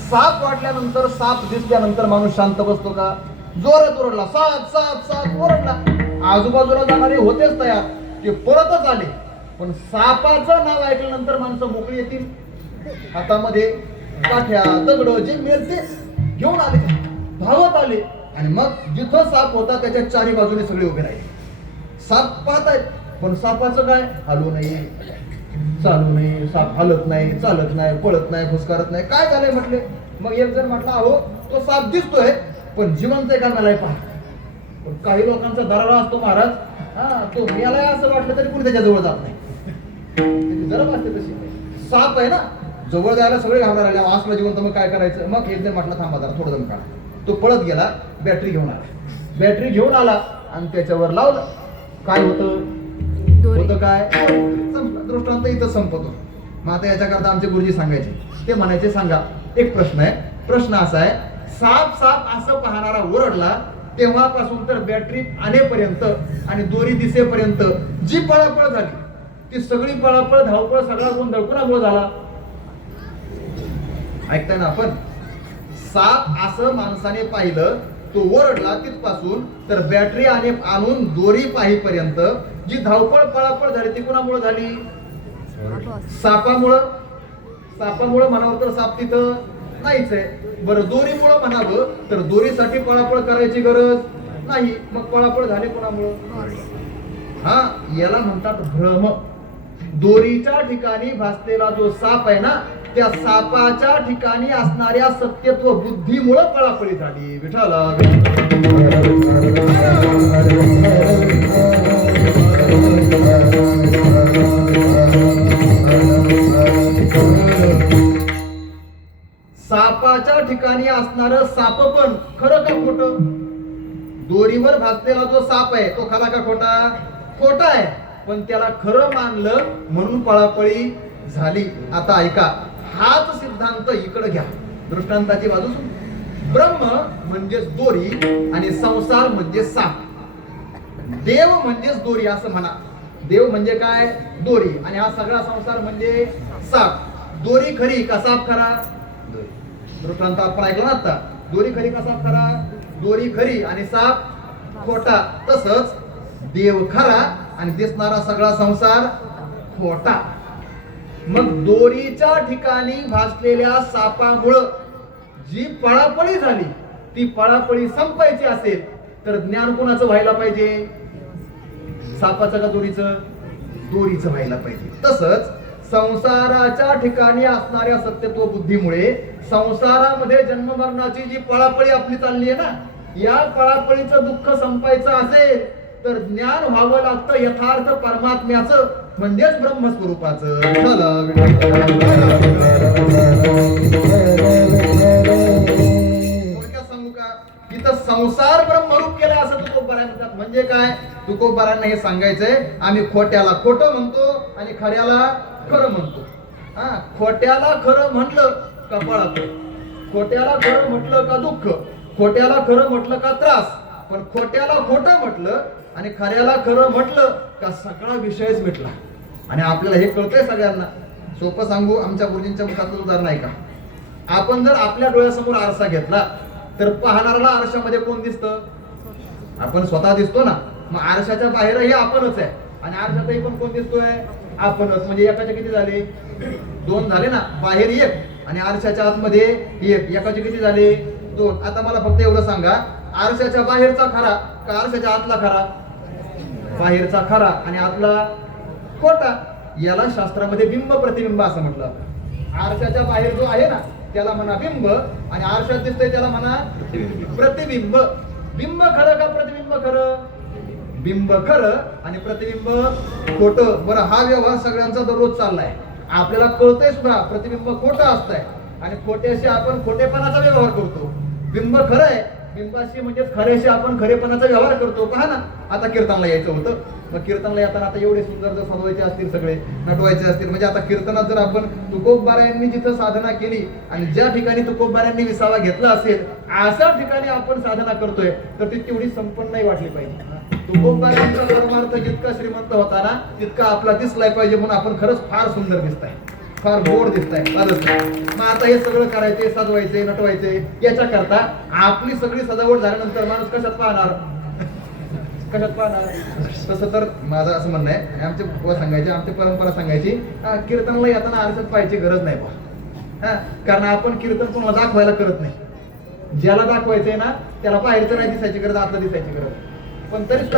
साप वाटल्यानंतर साप दिसल्यानंतर माणूस शांत बसतो का? जोरात ओरडला साप साप साप ओरडला. आजूबाजूला जाणारे होतेच तयार, ते परतच आले. पण सापाचं नाव ऐकल्यानंतर माणसं मोकळी येतील. हातामध्ये काठ्या दगड जे मिळते घेऊन आले, धावत आले आणि मग जिथं साप होता त्याच्या चारी बाजूने सगळे उभे राहिले. साप पाहत आहेत पण सापाचं काय? हलू नये चालू नाही, साप हलत नाही, चालत नाही, पळत नाही, फुसकारत नाही. काय झालंय म्हटले. मग एक जण म्हटला अहो तो साप दिसतोय पण जिवंत आहे का मेलाय पहा. पण काही लोकांचा दरारा असतो महाराज, हा तो मेलाय असं वाटलं तरी कुणी त्याच्या जवळ जात नाही. जरा वाटते तशी. साप आहे ना, जवळ जायला सगळे घाबरायला लागले. असलं जिवंत मग काय करायचं? मग एक जण म्हटलं थांबा जरा थोडं दम काढा. तो पळत गेला, बॅटरी घेऊन आला. बॅटरी घेऊन आला आणि त्याच्यावर लावलं. काय होतं काय? दृष्टांत इथं संपतो. मग आता याच्याकरता आमचे गुरुजी सांगायचे, ते म्हणायचे सांगा एक प्रश्न आहे. प्रश्न असा आहे, साप साप असं पाहणारा ओरडला तेव्हापासून तर बॅटरी आणेपर्यंत आणि दोरी दिसेपर्यंत जी पळापळ झाली ती सगळी पळापळ धावपळ सगळा गोंधळ कोणामुळे झाला? ऐकताय ना आपण? साप असं माणसाने पाहिलं, तो ओरडला तिथपासून तर बॅटरी आणून दोरी पाहीपर्यंत जी धावपळ पळापळ झाली ती कोणामुळे झाली? सापामुळं. सापामुळं म्हणावं तर साप तिथं नाहीच आहे. बरं दोरीमुळं म्हणावं तर दोरीसाठी पळापळ करायची गरज नाही. मग पळापळ झाली कोणामुळं? हा, याला म्हणतात भ्रम. दोरीच्या ठिकाणी भासलेला जो साप आहे ना, त्या सापाच्या ठिकाणी असणाऱ्या सत्यत्व बुद्धीमुळे पळापळी झाली. विठ्ठला सापाच्या ठिकाणी असणार साप पण खरं का खोटं? दोरीवर भासलेला जो साप आहे तो खरा का खोटा? खोटा आहे. पण त्याला खरं मानलं म्हणून पळापळी झाली. आता ऐका, हाच सिद्धांत इकडे घ्या. दृष्टांताची बाजू ब्रह्म म्हणजेच दोरी आणि संसार म्हणजे साप. देव म्हणजेच दोरी असं म्हणा. देव म्हणजे काय? दोरी. आणि हा सगळा संसार म्हणजे साप. दोरी खरी का साप खरा? दृष्टांत आपण ऐकला ना आता. दोरी खरी का साप खरा? दोरी खरी आणि साप खोटा. तसंच देव खरा आणि दिसणारा सगळा संसार खोटा. मग दोरीच्या ठिकाणी भासलेल्या सापामुळं जी पळापळी झाली, ती पळापळी संपायची असेल तर ज्ञान कोणाचं व्हायला पाहिजे? सापाचं का दोरीचं? दोरीचं व्हायला पाहिजे. तसंच संसाराच्या ठिकाणी असणाऱ्या सत्यत्व बुद्धीमुळे संसारामध्ये जन्म मरणाची जी पळापळी आपली चालली आहे ना, या पळापळीचं दुःख संपायचं असेल तर ज्ञान व्हावं लागतं यथार्थ परमात्म्याचं, म्हणजेच ब्रह्मस्वरूपाचं. थोडक्यात सांगू का? इथं संसार ब्रह्मरूप केला असं तुकोबाराय म्हणतात. म्हणजे काय? तुकोबारांना हे सांगायचंय, आम्ही खोट्याला खोटं म्हणतो आणि खऱ्याला खरं म्हणतो. हा, खोट्याला खरं म्हटलं का पळापळ, खोट्याला खरं म्हटलं का दुःख, खोट्याला खरं म्हटलं का त्रास, पण खोट्याला खोटं म्हटलं आणि खऱ्याला खरं म्हटलं का सगळा विषयच मिटला. आणि आपल्याला हे कळतंय सगळ्यांना. सोपं सांगू, आमच्या गुरुजींच्या मुखातलं उदाहरण आहे का? आपण जर आपल्या डोळ्यासमोर आरसा घेतला तर पाहणाऱ्याला आरशामध्ये कोण दिसतं? आपण स्वतः दिसतो ना. मग आरशाच्या बाहेरही आपणच आहे आणि आरशातही पण कोण दिसतोय? आपणच. म्हणजे एकाचे किती झाले? दोन झाले ना. बाहेर एक आणि आरशाच्या आतमध्ये एक. एकाचे किती झाले? दोन. आता मला फक्त एवढं सांगा, आरशाच्या बाहेरचा खरा का आरशाच्या आतला खरा? बाहेरचा खरा आणि आतला खोटा. याला शास्त्रामध्ये बिंब प्रतिबिंब असं म्हटलं. आरशाच्या बाहेर जो आहे ना त्याला म्हणा बिंब आणि आरशात दिसतंय त्याला म्हणा प्रतिबिंब. बिंब खरं का प्रतिबिंब खरं? बिंब खरं आणि प्रतिबिंब खोटं. बरं, हा व्यवहार सगळ्यांचा दररोज चाललाय. आपल्याला कळतंय सुद्धा प्रतिबिंब खोटं असतंय आणि खोट्याशी आपण खोटेपणाचा व्यवहार करतो. बिंब खरं आहे, बिंबाशी म्हणजे खऱ्याशी आपण खरेपणाचा व्यवहार करतो. पहा ना, आता कीर्तनला यायचं होतं. मग कीर्तनला येताना आता एवढे सुंदर जर सजवायचे असतील, सगळे नटवायचे असतील, म्हणजे आता कीर्तनात जर आपण तुकोबारायांनी जिथं साधना केली आणि ज्या ठिकाणी तुकोबारायांनी विसावा घेतला असेल अशा ठिकाणी आपण साधना करतोय तर ती तेवढी संपन्न नाही वाटली पाहिजे. तुकोबारायांचा परमार्थ जितका श्रीमंत होता ना तितका आपला दिसलाय पाहिजे. म्हणून आपण खरंच फार सुंदर दिसताय, फार गोड दिसताय. मग आता हे सगळं करायचे, सजवायचे, नटवायचे, याच्या करता आपली सगळी सजावट झाल्यानंतर माणूस कशात पाहणार? कशात पाहणार? तसं तर माझं असं म्हणणं आहे आणि आमचे बुवा सांगायचे, आमची परंपरा सांगायची, कीर्तनला येताना आरशात पाहायची गरज नाही बा. कारण आपण कीर्तन कोणाला दाखवायला करत नाही. ज्याला दाखवायचंय ना त्याला बाहेरचं नाही दिसायची गरज, आतलं दिसायची गरज. पण तरीच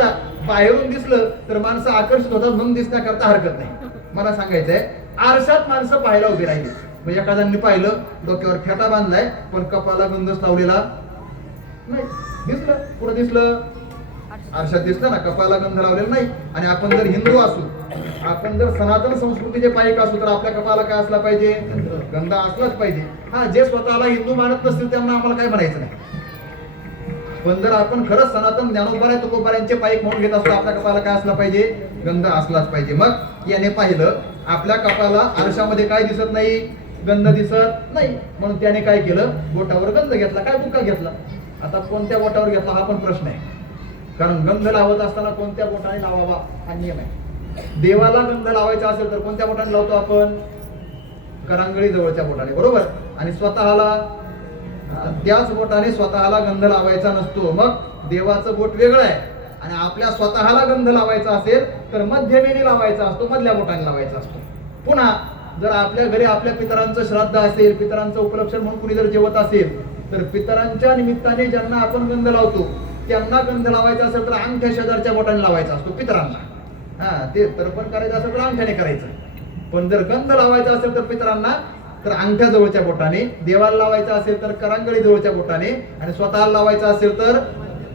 बाहेरून दिसलं तर माणसं आकर्षित होतात म्हणून दिसण्याकरता हरकत नाही. मला सांगायचंय, आरशात माणसं पाहायला उभी राहिली. म्हणजे एखाद्याने पाहिलं डोक्यावर फेटा बांधलाय पण कपाला गंधच लावलेला नाही, दिसलं. पुढे दिसलं, आरशात दिसलं ना, कपाला गंध लावलेला नाही. आणि आपण जर हिंदू असू, आपण जर सनातन संस्कृतीचे पायिक असू तर आपल्या कपाला काय असला पाहिजे? गंध असलाच पाहिजे. हा, जे स्वतःला हिंदू मानत नसतील त्यांना आम्हाला काय म्हणायचं नाही. पण जर आपण खरंच सनातन ज्ञानोबा तुकोबारायांचे पायिक म्हणून घेत असतो, आपल्या कपाला काय असला पाहिजे? गंध असलाच पाहिजे. मग याने पाहिलं आपल्या कपाला आरशामध्ये काय दिसत नाही? गंध दिसत नाही. म्हणून त्याने काय केलं? बोटावर गंध घेतला. काय बुक्का घेतला? आता कोणत्या बोटावर घेतला हा पण प्रश्न आहे. कारण गंध लावत असताना कोणत्या बोटाने लावावा हा नियम आहे. देवाला गंध लावायचा असेल तर कोणत्या बोटाने लावतो आपण? करंगळी जवळच्या बोटाने, बरोबर. आणि स्वतःला त्याच बोटाने स्वतःला गंध लावायचा नसतो. मग देवाचं बोट वेगळं आहे आणि आपल्या स्वतःला गंध लावायचा असेल तर मध्यमेने लावायचा असतो, मधल्या बोटाने लावायचा असतो. पुन्हा जर आपल्या घरी आपल्या पितरांचं श्राद्ध असेल, पितरांचं उपलक्षण म्हणून कुणी जर जेवत असेल तर पितरांच्या निमित्ताने ज्यांना आपण गंध लावतो त्यांना गंध लावायचा असेल तर अंगठ्या शेजारच्या बोटाने लावायचा असतो पितरांना. ते तर्पण करायचं असेल तर अंगठ्याने करायचं. पण जर गंध लावायचा असेल तर पितरांना तर अंगठ्या जवळच्या बोटाने, देवाला लावायचा असेल तर करंगळी जवळच्या बोटाने आणि स्वतःला लावायचा असेल तर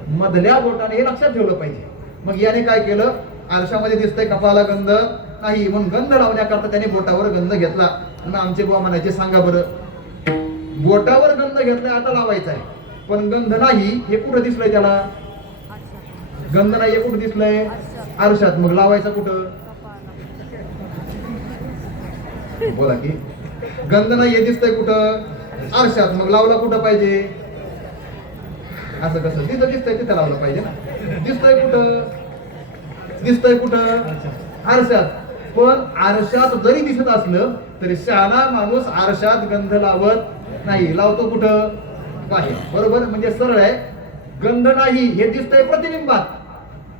मधल्या बोटाने. हे लक्षात ठेवलं पाहिजे. मग याने काय केलं? आरशामध्ये दिसतंय कपाला गंध नाही म्हणून गंध लावण्याकरता त्याने बोटावर गंध घेतला. मग आमचे बुवा म्हणायचे, सांगा बरं, बोटावर गंध घेतलाय आता लावायचा आहे पण गंध नाही, हे कुठं दिसलंय? त्याला गंध नाही हे कुठं दिसलंय? आरशात. मग लावायचा कुठं? बोला की. गंध नाही हे दिसतंय कुठं? आरशात. मग लावला कुठं पाहिजे? असं कसं? तिथं दिसतंय तिथं लावलं पाहिजे ना. दिसतंय कुठं? दिसतंय कुठं? आरशात. पण आरशात जरी दिसत असलं तरी शहाणा माणूस आरशात गंध लावत नाही. लावतो कुठं? बाहेर. बरोबर, म्हणजे सरळ आहे. गंध नाही हे दिसतंय प्रतिबिंबात,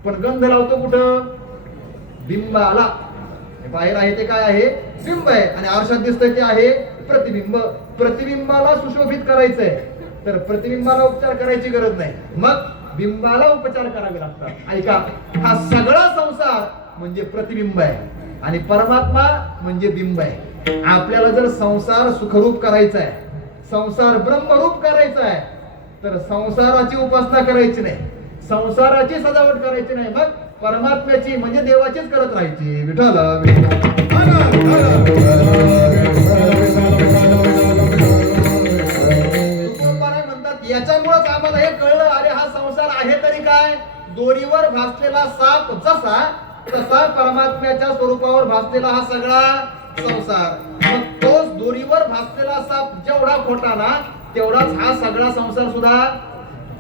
पण गंध लावतो कुठं? बिंबाला. बाहेर आहे ते काय आहे? बिंब आहे. आणि आरशात दिसतंय ते आहे प्रतिबिंब. प्रतिबिंबाला सुशोभित करायचंय तर प्रतिबिंबाला उपचार करायची गरज नाही, मग बिंबाला उपचार करावे लागतात. ऐका, हा सगळा संसार म्हणजे प्रतिबिंब आहे आणि परमात्मा म्हणजे बिंब आहे. आपल्याला जर संसार सुखरूप करायचा आहे, संसार ब्रह्मरूप करायचा आहे, तर संसाराची उपासना करायची नाही, संसाराची सजावट करायची नाही, मग परमात्म्याची म्हणजे देवाचीच करत राहायची. विठ्ठल तुकोबाराय म्हणतात याच्यामुळेच आम्हाला हे कळलं, अरे हा संसार आहे तरी काय? दोरीवर भासलेला साप जसा तसा परमात्म्याच्या स्वरूपावर भासलेला हा सगळा संसार. मग तोच दोरीवर भासलेला साप जेवढा खोटा ना, तेवढाच हा सगळा संसार सुद्धा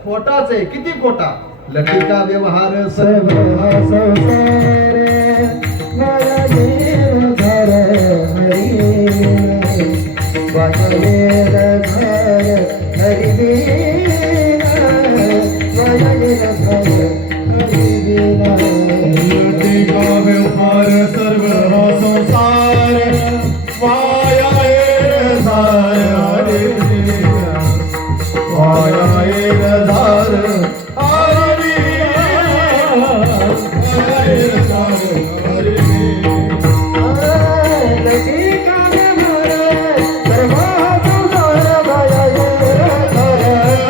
खोटाच आहे. किती खोटा? लटिका व्यवहार सर्व हा संसार माया निराधार हरी वाचवेर धार हरी वीणा माया निराधार हरी वीणा. लटिका व्यवहार सर्व हा संसार माया निराधार हरी वीणा माया निराधार हरी लटिका व्यवहार सर्व हा संसार माया निराधार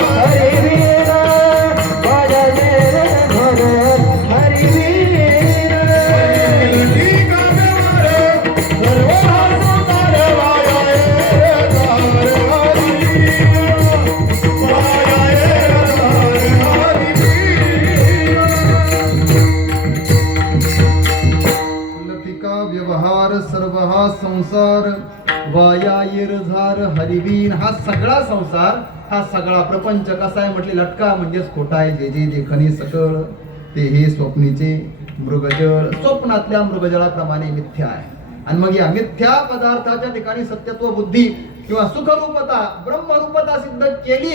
हरी वीणा माया निराधार हरी वीणा. लटिका व्यवहार सर्व हा संसार माया निराधार हरी वीणा माया निराधार लटिका व्यवहार सर्व हा संसार वाया येरझार हरिवीन. हा सगळा संसार, हा सगळा प्रपंच कसा आहे म्हटले? लटका म्हणजेच खोटा आहे. जे जे देखणे सकळ ते हे स्वप्नीचे मृगजळ, स्वप्नातल्या मृगजळाप्रमाणे मिथ्या आहे. आणि मग या मिथ्या पदार्थाच्या ठिकाणी सत्यत्व बुद्धी किंवा सुखरूपता ब्रह्मरूपता सिद्ध केली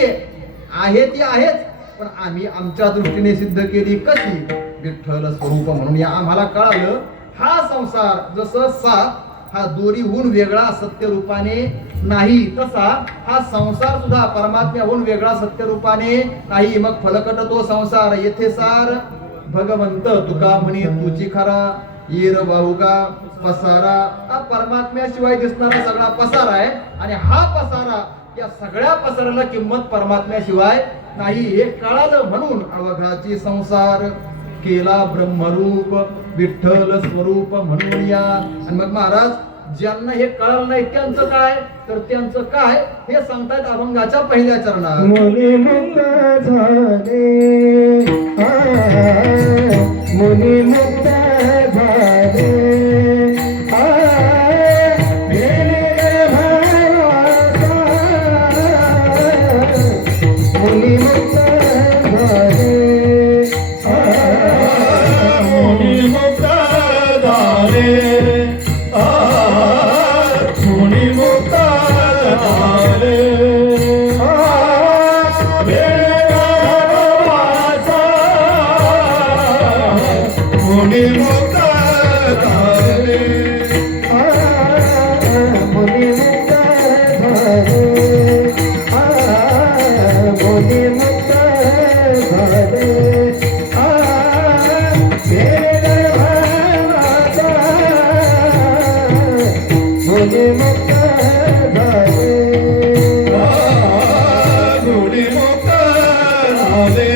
आहे ती आहेच, पण आम्ही आमच्या दृष्टीने सिद्ध केली कशी? विठ्ठल स्वरूप म्हणून या आम्हाला कळालं. हा संसार जसं साप हा दोरीहून वेगळा सत्य रूपाने नाही, तसा हा संसार सुद्धा परमात्म्याहून वेगळा सत्य रूपाने नाही. मग फलकट तो संसार येथे सार भगवंत तुका म्हणे तुची खरा येर वाहुगा पसारा. हा परमात्म्याशिवाय दिसणारा सगळा पसारा आहे आणि हा पसारा, या सगळ्या पसाराला किंमत परमात्म्याशिवाय नाही हे कळालं. म्हणून अवघाची संसार केला ब्रह्मरूप विठ्ठल स्वरूप म्हणून या. आणि मग महाराज ज्यांना हे कळलं नाही त्यांचं काय? तर त्यांचं काय हे सांगतायत अभंगाच्या पहिल्या चरणात. मुनी मुक्त झाले मुनी मुक्त झाले मुनी मुक्त झाले मुनी मुक्त झाले मुनी मुक्त झाले मुनी मुक्त झाले मुनी मुक्त झाले मुनी मुक्त झाले मुनी मुक्त झाले मुनी मुक्त झाले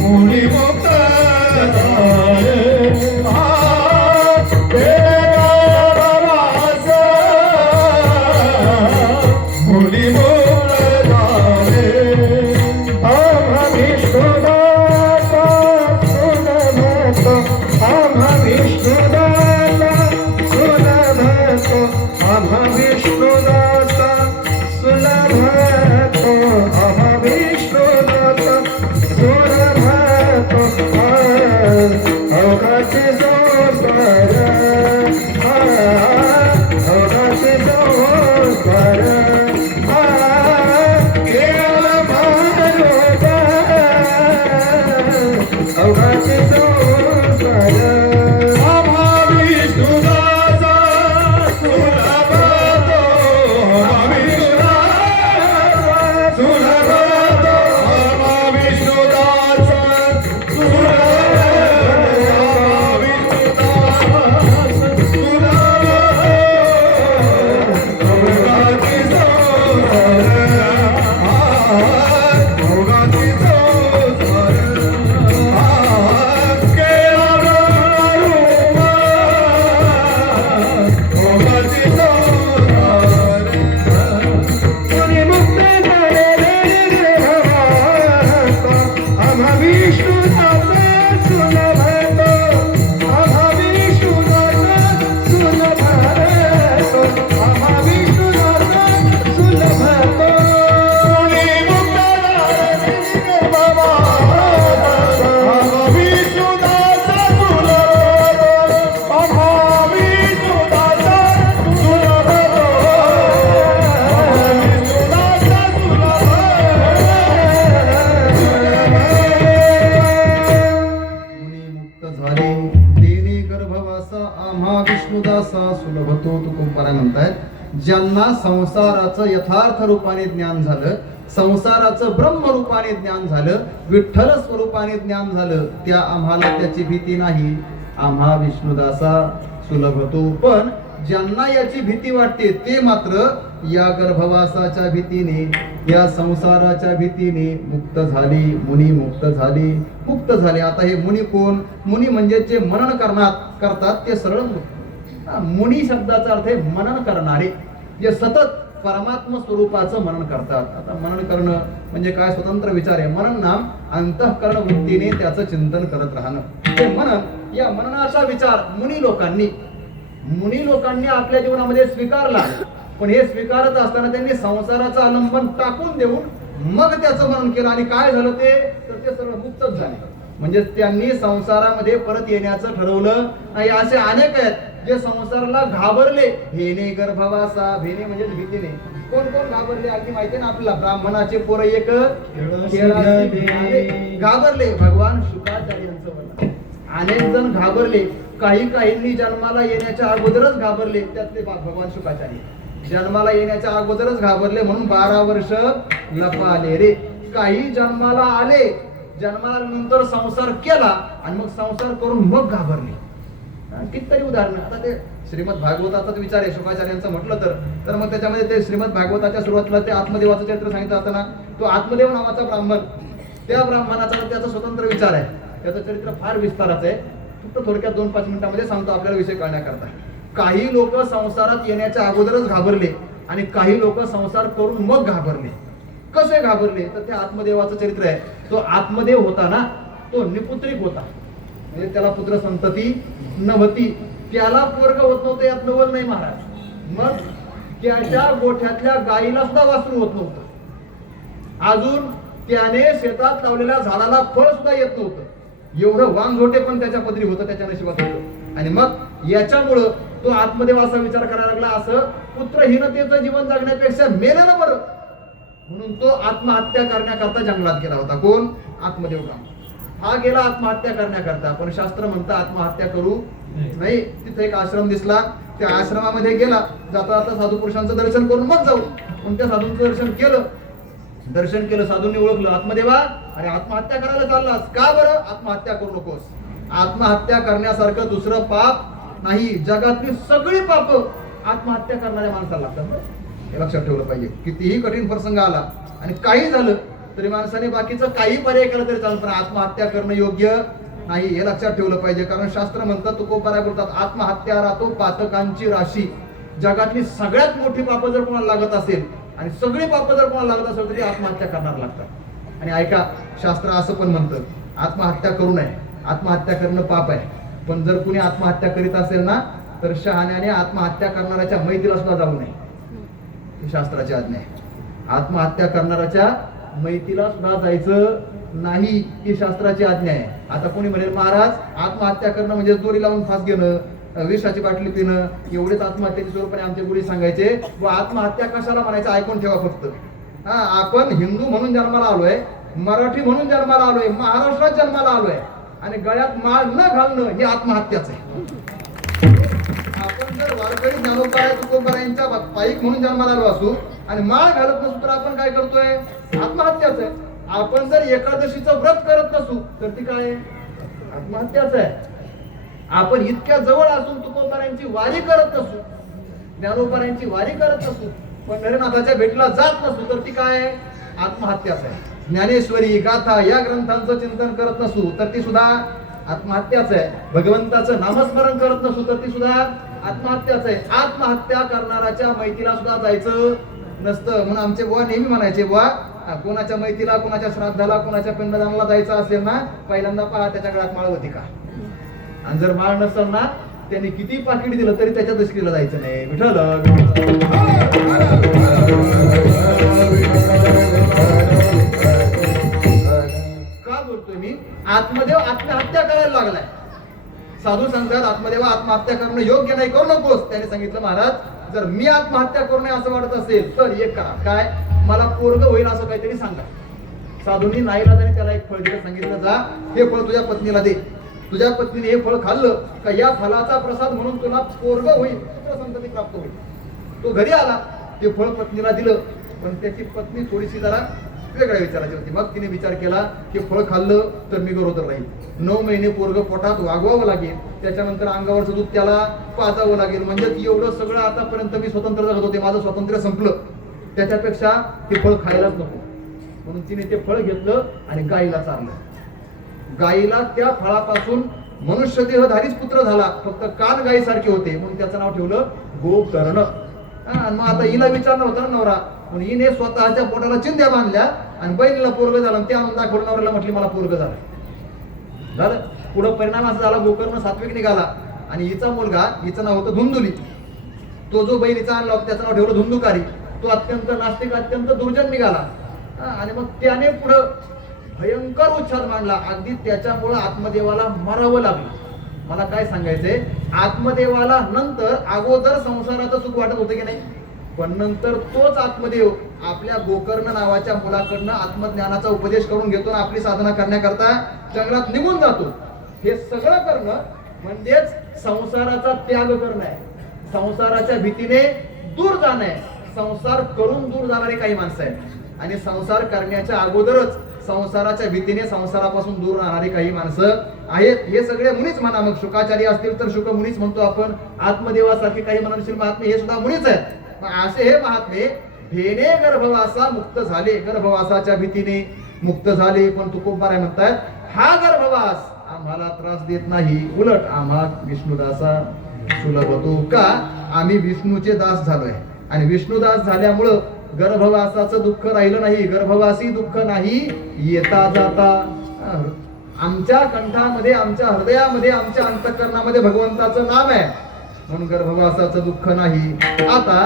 मुनी मुक्त झाले मुनी मुक्त झाले आम्हा विष्णुदाता सुलभतो आम्हा विष्णुदाता सुलभतो आम्हा विष्णुदाता सुलभतो आम्हा विष्णुदाता होतो तुकोबाराय म्हणतायत, ज्यांना संसाराचं यथार्थ रूपाने ज्ञान झालं, संसाराचं ब्रह्म रूपाने ज्ञान झालं, विठ्ठल स्वरूपाने ज्ञान झालं, त्या आम्हाला त्याची भीती नाही, आम्हा विष्णुदासा सुलभ होतो. पण ज्यांना याची भीती वाटते ते मात्र या गर्भवासाच्या भीतीने, या संसाराच्या भीतीने मुक्त झाली, मुनी मुक्त झाली, मुक्त झाले. आता हे मुनी कोण? मुनी म्हणजे जे मनन करतात ते सरळ मुनी शब्दाचा अर्थ आहे मनन करणारे, जे सतत परमात्म स्वरूपाचं मनन करतात. आता मनन करणं म्हणजे काय? स्वतंत्र विचार आहे. मनन नाम अंतःकरण वृत्तीने त्याचं चिंतन करत राहणं. ते मनन, या मननाचा विचार मुनी लोकांनी आपल्या जीवनामध्ये स्वीकारला. पण हे स्वीकारत असताना त्यांनी संसाराचं अवलंबन टाकून देऊन मग त्याचं मनन केलं. आणि काय झालं ते? तर ते सर्व मुक्तच झाले. म्हणजे त्यांनी संसारामध्ये परत येण्याचं ठरवलं नाही. असे अनेक आहेत जे संसाराला घाबरले. भेने गर्भवासा, भेने म्हणजे भीतीने. कोण कोण घाबरले? अगदी माहिती ना आपल्याला, ब्राह्मणाचे पोरं एक घाबरले. भगवान शुक्राचार्यांचं वर्णन. अनेक जण घाबरले. काहींनी जन्माला येण्याच्या अगोदरच घाबरले. त्यातले भगवान शुक्राचार्य जन्माला येण्याच्या अगोदरच घाबरले म्हणून 12 वर्ष लपाले रे. काही जन्माला आले, जन्माला नंतर संसार केला आणि मग संसार करून मग घाबरले. कितीतरी उदाहरण. आता ते श्रीमद भागवताचाच विचार आहे शुक्राचार्यांचं म्हटलं तर मग त्याच्यामध्ये ते श्रीमद भागवताच्या सुरुवातीला ते आत्मदेवाचं चरित्र सांगितलं असताना तो आत्मदेव नावाचा ब्राह्मण, त्या ब्राह्मणाचा त्याचा स्वतंत्र विचार आहे. त्याचं चरित्र फार विस्ताराचं आहे. फक्त थोडक्यात 2-5 मिनिटांमध्ये सांगतो आपल्याला विषय कळण्याकरता. काही लोक संसारात येण्याच्या अगोदरच घाबरले आणि काही लोक संसार करून मग घाबरले. कसे घाबरले? तर ते आत्मदेवाचं चरित्र आहे. तो आत्मदेव होता ना, तो निपुत्रिक होता. म्हणजे त्याला पुत्र संतती नव्हती. त्याला पोरग होत नव्हतं, यात नवल नाही महाराज. मग त्याच्या गोठ्यातल्या गायीला सुद्धा वासरू होत नव्हतं. अजून त्याने शेतात लावलेल्या झाडाला फळ सुद्धा येत नव्हतं. एवढं वांगोटे पण त्याच्या पदरी होतं, त्याच्या नशिबात होतं. आणि मग याच्यामुळं तो आत्मदेव असा विचार करायला लागला, असं पुत्रहीनतेचं जीवन जगण्यापेक्षा मेलेलं बरं. म्हणून तो आत्महत्या करण्याकरता जंगलात गेला होता. कोण? आत्मदेव ब्राह्मण. हा गेला आत्महत्या करण्याकरता. पण शास्त्र म्हणतं आत्महत्या करू नाही. तिथे एक आश्रम दिसला, त्या आश्रमामध्ये गेला. जाता जाता साधू पुरुषांचं दर्शन करून मग जाऊ. पण त्या साधूंचं दर्शन केलं. साधूंनी ओळखलं, आत्मदेवा अरे आत्महत्या करायला चाललास का? बरं आत्महत्या करू नकोस. आत्महत्या करण्यासारखं दुसरं पाप नाही. जगातली सगळी पाप आत्महत्या करणाऱ्या माणसाला लागतात. हे लक्षात ठेवलं पाहिजे. कितीही कठीण प्रसंग आला आणि काही झालं तरी माणसाने बाकीचं काही पर्याय केलं तरी चालतं, पण आत्महत्या करणं योग्य नाही. हे लक्षात ठेवलं पाहिजे. कारण शास्त्र म्हणतात, तुकोबाराय बोलतात, आत्महत्या राहतो पातकांची राशी. जगातली सगळ्यात मोठी पाप जर कोणाला लागत असेल आणि सगळी पाप जर कोणाला लागत असेल तरी आत्महत्या करणार लागतात. आणि ऐका, शास्त्र असं पण म्हणतं आत्महत्या करू नये. आत्महत्या करणं पाप आहे. पण जर कुणी आत्महत्या करीत असेल ना तर शहाण्याने आत्महत्या करणाऱ्याच्या मैतीला सुद्धा जाऊ नये. ही शास्त्राची आज्ञा आहे. आत्महत्या करणाऱ्याच्या मैतीला सुद्धा जायचं नाही, ही शास्त्राची आज्ञा आहे. आता कोणी म्हणेल महाराज आत्महत्या करणं म्हणजे दोरी लावून फास घेणं, विषाची बाटली पिणं, एवढेच आत्महत्येच्या स्वरूपाने आमचे गुरु सांगायचे. व आत्महत्या कशाला म्हणायचं ऐकून ठेवा फक्त. आपण हिंदू म्हणून जन्माला आलोय, मराठी म्हणून जन्माला आलोय, महाराष्ट्रात जन्माला आलोय आणि गळ्यात माळ न घालणं हे आत्महत्याच आहे. आपण जर वारकरी ज्ञानोबा तुकोबारायांच्या पाईक म्हणून जन्माला आलो असू आणि माळ घालत नसू तर आपण काय करतोय? आत्महत्याच आहे. आपण जर एकादशीचं व्रत करत नसू तर ती काय? आत्महत्याच आहे. आपण इतक्या जवळ असून तुकोबारायांची वारी करत नसू, ज्ञानोबारायांची वारी करत नसू, पंढरीनाथाच्या भेटीला जात नसू तर ती काय? आत्महत्याच आहे. ज्ञानेश्वरी गाथा या ग्रंथांचं चिंतन करत नसू तर ती सुद्धा आत्महत्याच आहे. भगवंताचं नामस्मरण करत नसू तर ती सुद्धा आत्महत्याच आहे. आत्महत्या करणाऱ्याच्या मैतीला सुद्धा जायचं नसतं. म्हणून आमचे बुवा नेहमी म्हणायचे, बुवा कोणाच्या मैतीला, कोणाच्या श्राद्धाला, कोणाच्या पिंडदानाला जायचं असेल ना, पहिल्यांदा पहा त्याच्या गळ्यात माळ होती का. आणि जर माळ नसेल ना, त्यांनी किती पाकिट दिलं तरी त्याच्या दशकीला जायचं नाही. विठ्ठल का बोलतोय मी? आत्मदेव आत्महत्या करायला लागलाय. साधू सांगतात आत्मदेवा आत्महत्या करणं योग्य नाही, करू नकोस. त्याने सांगितलं महाराज जर मी आत्महत्या करू नये असं वाटत असेल तर एक करा, काय? मला पोरग होईल असं काहीतरी सांगा. साधूंनी नाईलाजाने त्याला एक फळ दिलं, सांगितलं जा हे फळ तुझ्या पत्नीला दे. तुझ्या पत्नीने हे फळ खाल्लं का या फलाचा प्रसाद म्हणून तुला पोरग होईल, पुत्र संतती प्राप्त होईल. तो घरी आला, ते फळ पत्नीला दिलं, पण त्याची पत्नी थोडीशी जरा वेगळ्या विचाराची होती. मग तिने विचार केला की फळ खाल्लं तर मी गरोदर राहील, 9 महिने पोरग पोटात वागवावं लागेल, त्याच्यानंतर अंगावरचं दूध त्याला पाजावं लागेल, म्हणजे एवढं सगळं आतापर्यंत मी स्वतंत्र जगत होते, माझं स्वातंत्र्य संपलं, त्याच्यापेक्षा ते फळ खायलाच नको. म्हणून तिने ते फळ घेतलं आणि गाईला चारलं. गाईला त्या फळापासून मनुष्य देहधारीच पुत्र झाला, फक्त कान गायीसारखे होते म्हणून त्याचं नाव ठेवलं गोकर्ण. आणि मग आता हिला विचारलं होता ना नवरा, म्हणून हिने स्वतःच्या पोटाला चिंध्या बांधल्या आणि बहिणीला पोरग झालं, आणि ते आणून दाखवलं नवऱ्याला, म्हटली मला पोरग झालं. पुढं परिणाम असा झाला, गोकर्ण सात्विक निघाला आणि हिचा मुलगा, हिचं नाव होतं धुंदुली. तो जो बहिणीचा आणला होता त्याचं नाव ठेवलं धुंदुकारी. तो अत्यंत नास्तिक, अत्यंत दुर्जन निघाला. आणि मग त्याने पुढं भयंकर उच्छाद मांडला, अगदी त्याच्यामुळं आत्मदेवाला मरावं लागलं. मला काय सांगायचंय, आत्मदेवाला नंतर अगोदर संसाराचं सुख वाटत होतं की नाही, पण नंतर तोच आत्मदेव आपल्या गोकर्ण नावाच्या मुलाकडनं आत्मज्ञानाचा उपदेश करून घेतो आणि आपली साधना करण्याकरता जंगलात निघून जातो. हे सगळं करणं म्हणजेच संसाराचा त्याग करणं आहे, संसाराच्या भीतीने दूर जाणं आहे. संसार करून दूर जाणारे काही माणसं आहेत आणि संसार करण्याच्या अगोदरच संसाराच्या भीतीने संसारापासून दूर राहणारी काही माणसं आहेत. हे सगळे मुनीच म्हणा, मग शुकाचार्य असतील तर शुक मुनीच म्हणतो आपण, आत्मदेवासारखे काही म्हणशील महात्मे हे सुद्धा मुनीच आहेत. असे हे महात्मे भेने गर्भवासा मुक्त झाले, गर्भवासाच्या भीतीने मुक्त झाले. पण तुकोबाराय म्हणतात, हा गर्भवास आम्हाला त्रास देत नाही, उलट आम्हा विष्णुदासा सुलभ होतो. का? आम्ही विष्णूचे दास झालोय आणि विष्णुदास झाल्यामुळं गर्भवासाचं दुःख राहिलं नाही, गर्भवासी दुःख नाही येता जाता. आमच्या कंठामध्ये, आमच्या हृदयामध्ये, आमच्या अंतःकरणामध्ये भगवंताचं नाम आहे म्हणून गर्भवासाचं दुःख नाही. आता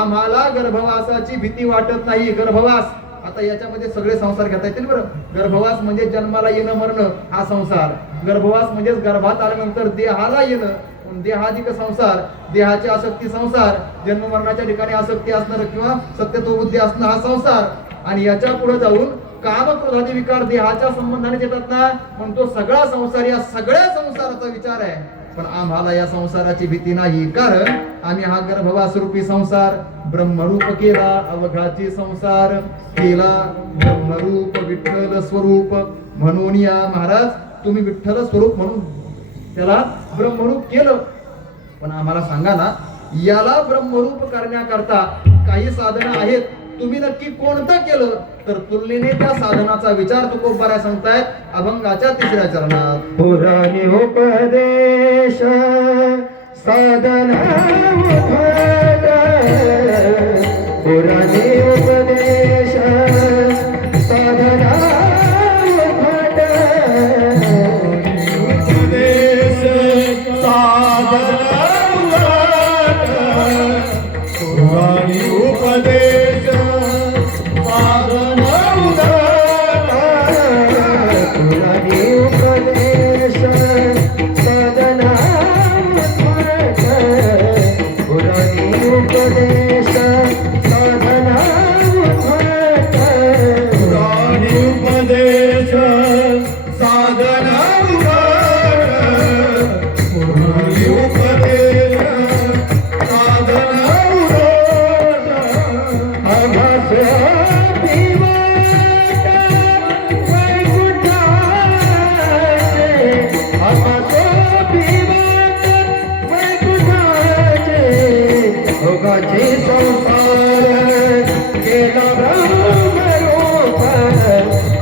आम्हाला गर्भवासाची भीती वाटत नाही. गर्भवास, आता याच्यामध्ये सगळे संसार घेता येतील बरं. गर्भवास म्हणजे जन्माला येणं मरणं हा संसार, गर्भवास म्हणजेच गर्भात आल्यानंतर देहाला येणं, देहाधिक संसार, देहाची आसक्ती संसार, जन्म मरणाच्या ठिकाणी आसक्ती असणार किंवा सत्यत्व बुद्धी असणं हा संसार. आणि याच्या पुढे जाऊन काम क्रोधादी विकार देहाच्या संबंधाने येतात ना, म्हणून तो सगळा संसार या सगळ्या संसाराचा विचार आहे. पण आम्हाला या संसाराची भीती नाही, कारण आम्ही हा गर्भवास रूपी संसार ब्रह्मरूप केला. अवघाची संसार केला ब्रह्मरूप विठ्ठल स्वरूप म्हणून. या महाराज तुम्ही विठ्ठल स्वरूप म्हणून त्याला ब्रह्मरूप केलं, पण आम्हाला सांगा ना, याला ब्रह्मरूप करण्याकरता काही साधनं आहेत, तुम्ही नक्की कोणतं केलं? तर तुलनेने त्या साधनाचा विचार तुकोबाराय सांगतायत अभंगाच्या 3ऱ्या चरणात. पुराणी उपदेश साधना उघड, पुराणी उपदेश साधना उघड, उपदेश साधना उघड, पुराणी उपदेश साधना उघड, पुराणी उपदेश साधना उघड, पुराणी उपदेश साधना उघड, पुराणी उपदेश साधना उघड, पुराणी उपदेश साधना उघड, आभास भोगाचे संसार केला ब्रह्मरूप,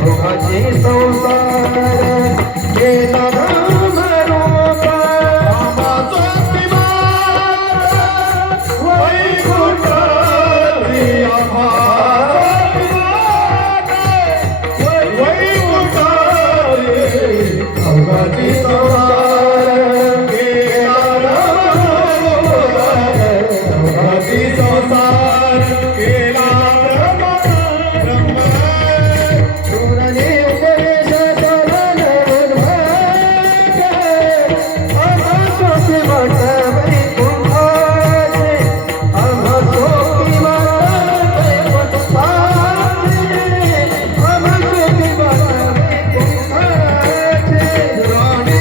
भोगाचे संसार केला ब्रह्मरूप, आमाचा विमान वैकुंठाची, आमाचा विमान वैकुंठाची, भोगाचे संसार केला ब्रह्मरूप, भोगाचे संसार केला ब्रह्म. पुराणे उपदेश साधना उघड, आम्हा सोपी वाट वैकुंठाचे, आम्हा सोपी वाट वैकुंठाचे, आम्हा सोपी वाट वैकुंठाचे. पुराणी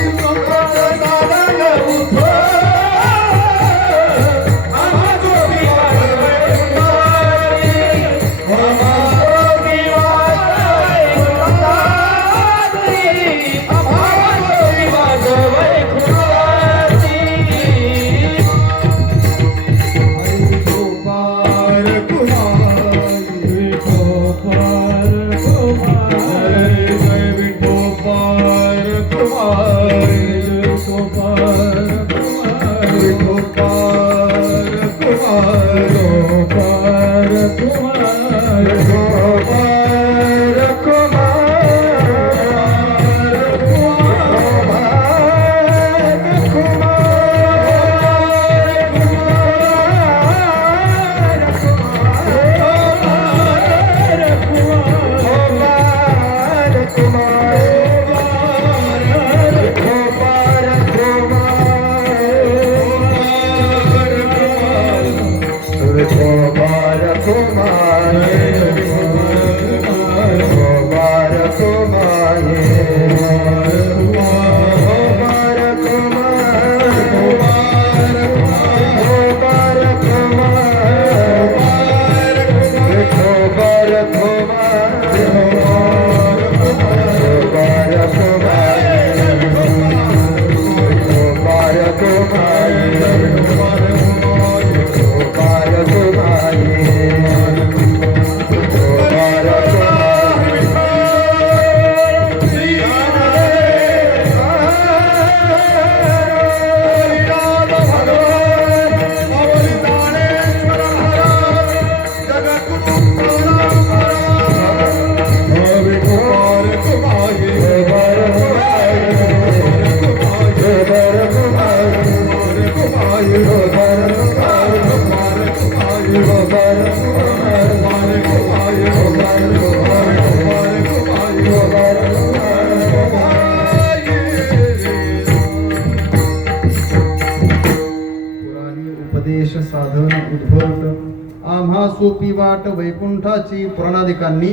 कुमाये मुबारक पुराणी उपदेश साधन उद्भट आम्हा सोपी वाट वैकुंठाची पुराणाधिकांनी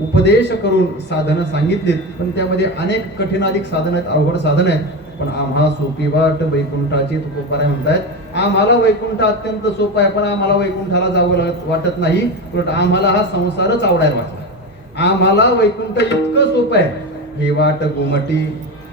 उपदेश करून साधनं सांगितलीत, पण त्यामध्ये अनेक कठीणाधिक साधन आहेत, अवघड साधन आहेत. पण आम्हा सोपी वाट वैकुंठाची तुकोबाराय म्हणतायत आम्हाला वैकुंठ अत्यंत सोपं आहे, पण आम्हाला वैकुंठाला जावं वाटत नाही, उलट आम्हाला हा संसारच आवडायला वाटला. आम्हाला वैकुंठ इतकं सोपं आहे. हे वाट गोमटी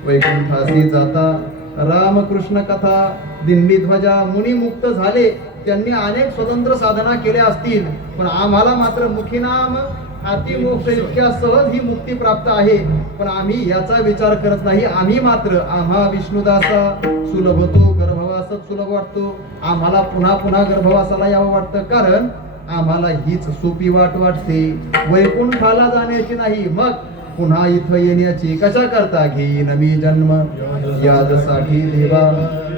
वैकुंठासी जाता रामकृष्ण कथा दिंडी ध्वजा मुनी मुक्त झाले, त्यांनी अनेक स्वतंत्र साधना केल्या असतील, पण आम्हाला मात्र मुखीनाम अतिमोक्ष इतक्या सहज ही मुक्ती प्राप्त आहे, पण आम्ही याचा विचार करत नाही. आम्ही मात्र आम्हा विष्णुदासा सुलभ होतो, गर्भवासात सुलभ वाटतो, आम्हाला पुन्हा पुन्हा गर्भवासाला यावं वाटतं, कारण आम्हाला हीच सोपी वाट वाटते, वैकुंठाला जाण्याची नाही. मग पुन्हा इथं येण्याची कशा करता घेईन मी जन्म यादसाठी देवा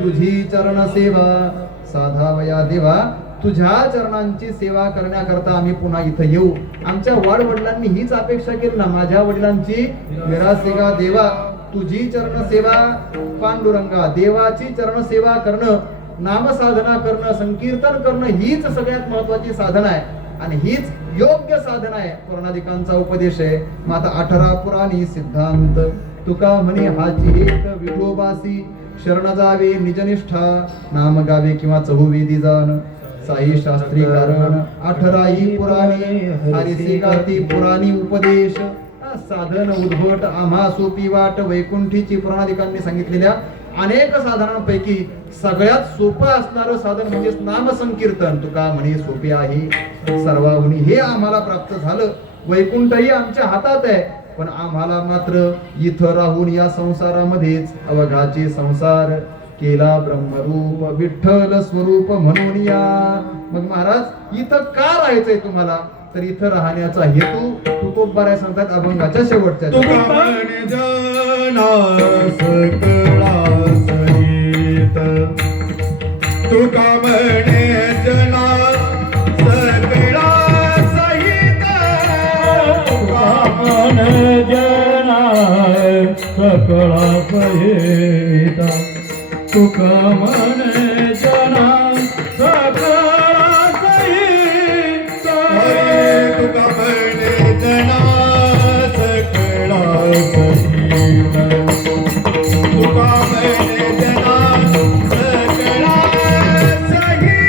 तुझी चरण सेवा साधावया देवा, तुझ्या चरणांची सेवा करण्याकरता आम्ही पुन्हा इथं येऊ. आमच्या वडिलांनी हीच अपेक्षा केली ना, माझ्या वडिलांची निरासेवा देवा तुझी चरण सेवा, पांडुरंगा देवाची चरण सेवा करणं, नामसाधना करणं, संकीर्तन करणं हीच सगळ्यात महत्वाची साधना आहे आणि हीच योग्य साधना आहे. पुराणाधिकांचा उपदेश आहे. माता 18 पुराणी सिद्धांत तुका म्हणे हाची एक विठोबासी शरण जावे निजनिष्ठा नाम गावे किंवा चहुवेदी जाण साई शास्त्री कारण 18 ही पुराणी हरिसी गाती पुराणी उपदेश साधन उद्भट आम्हा सोपी वाट वैकुंठीची पुराणाधिकांनी सांगितलेल्या अनेक साधनांपैकी सगळ्यात सोपं असणारं साधन म्हणजे नाम संकीर्तन. तुका म्हणे सोपे आहे सर्वाहुनी, हे आम्हाला प्राप्त झालं. वैकुंठही आमच्या हातात आहे, पण आम्हाला मात्र इथं राहून या संसारामध्येच अवघाचे संसार केला ब्रह्मरूप विठ्ठल स्वरूप म्हणून या. मग महाराज इथं का राहायचंय तुम्हाला, तर इथं राहण्याचा हेतू तुकोबाराय सांगतात अभंगाच्या शेवटच्या तुका म्हणे जना सकळा सहित, तुका म्हणे जना सकळा सहित, तुका म्हणे जना सकळा सहित, तुका म्हणे जना सकळा सहित, तुका म्हणे जना सकळा सहित, तुका म्हणे जना सकळा सहित,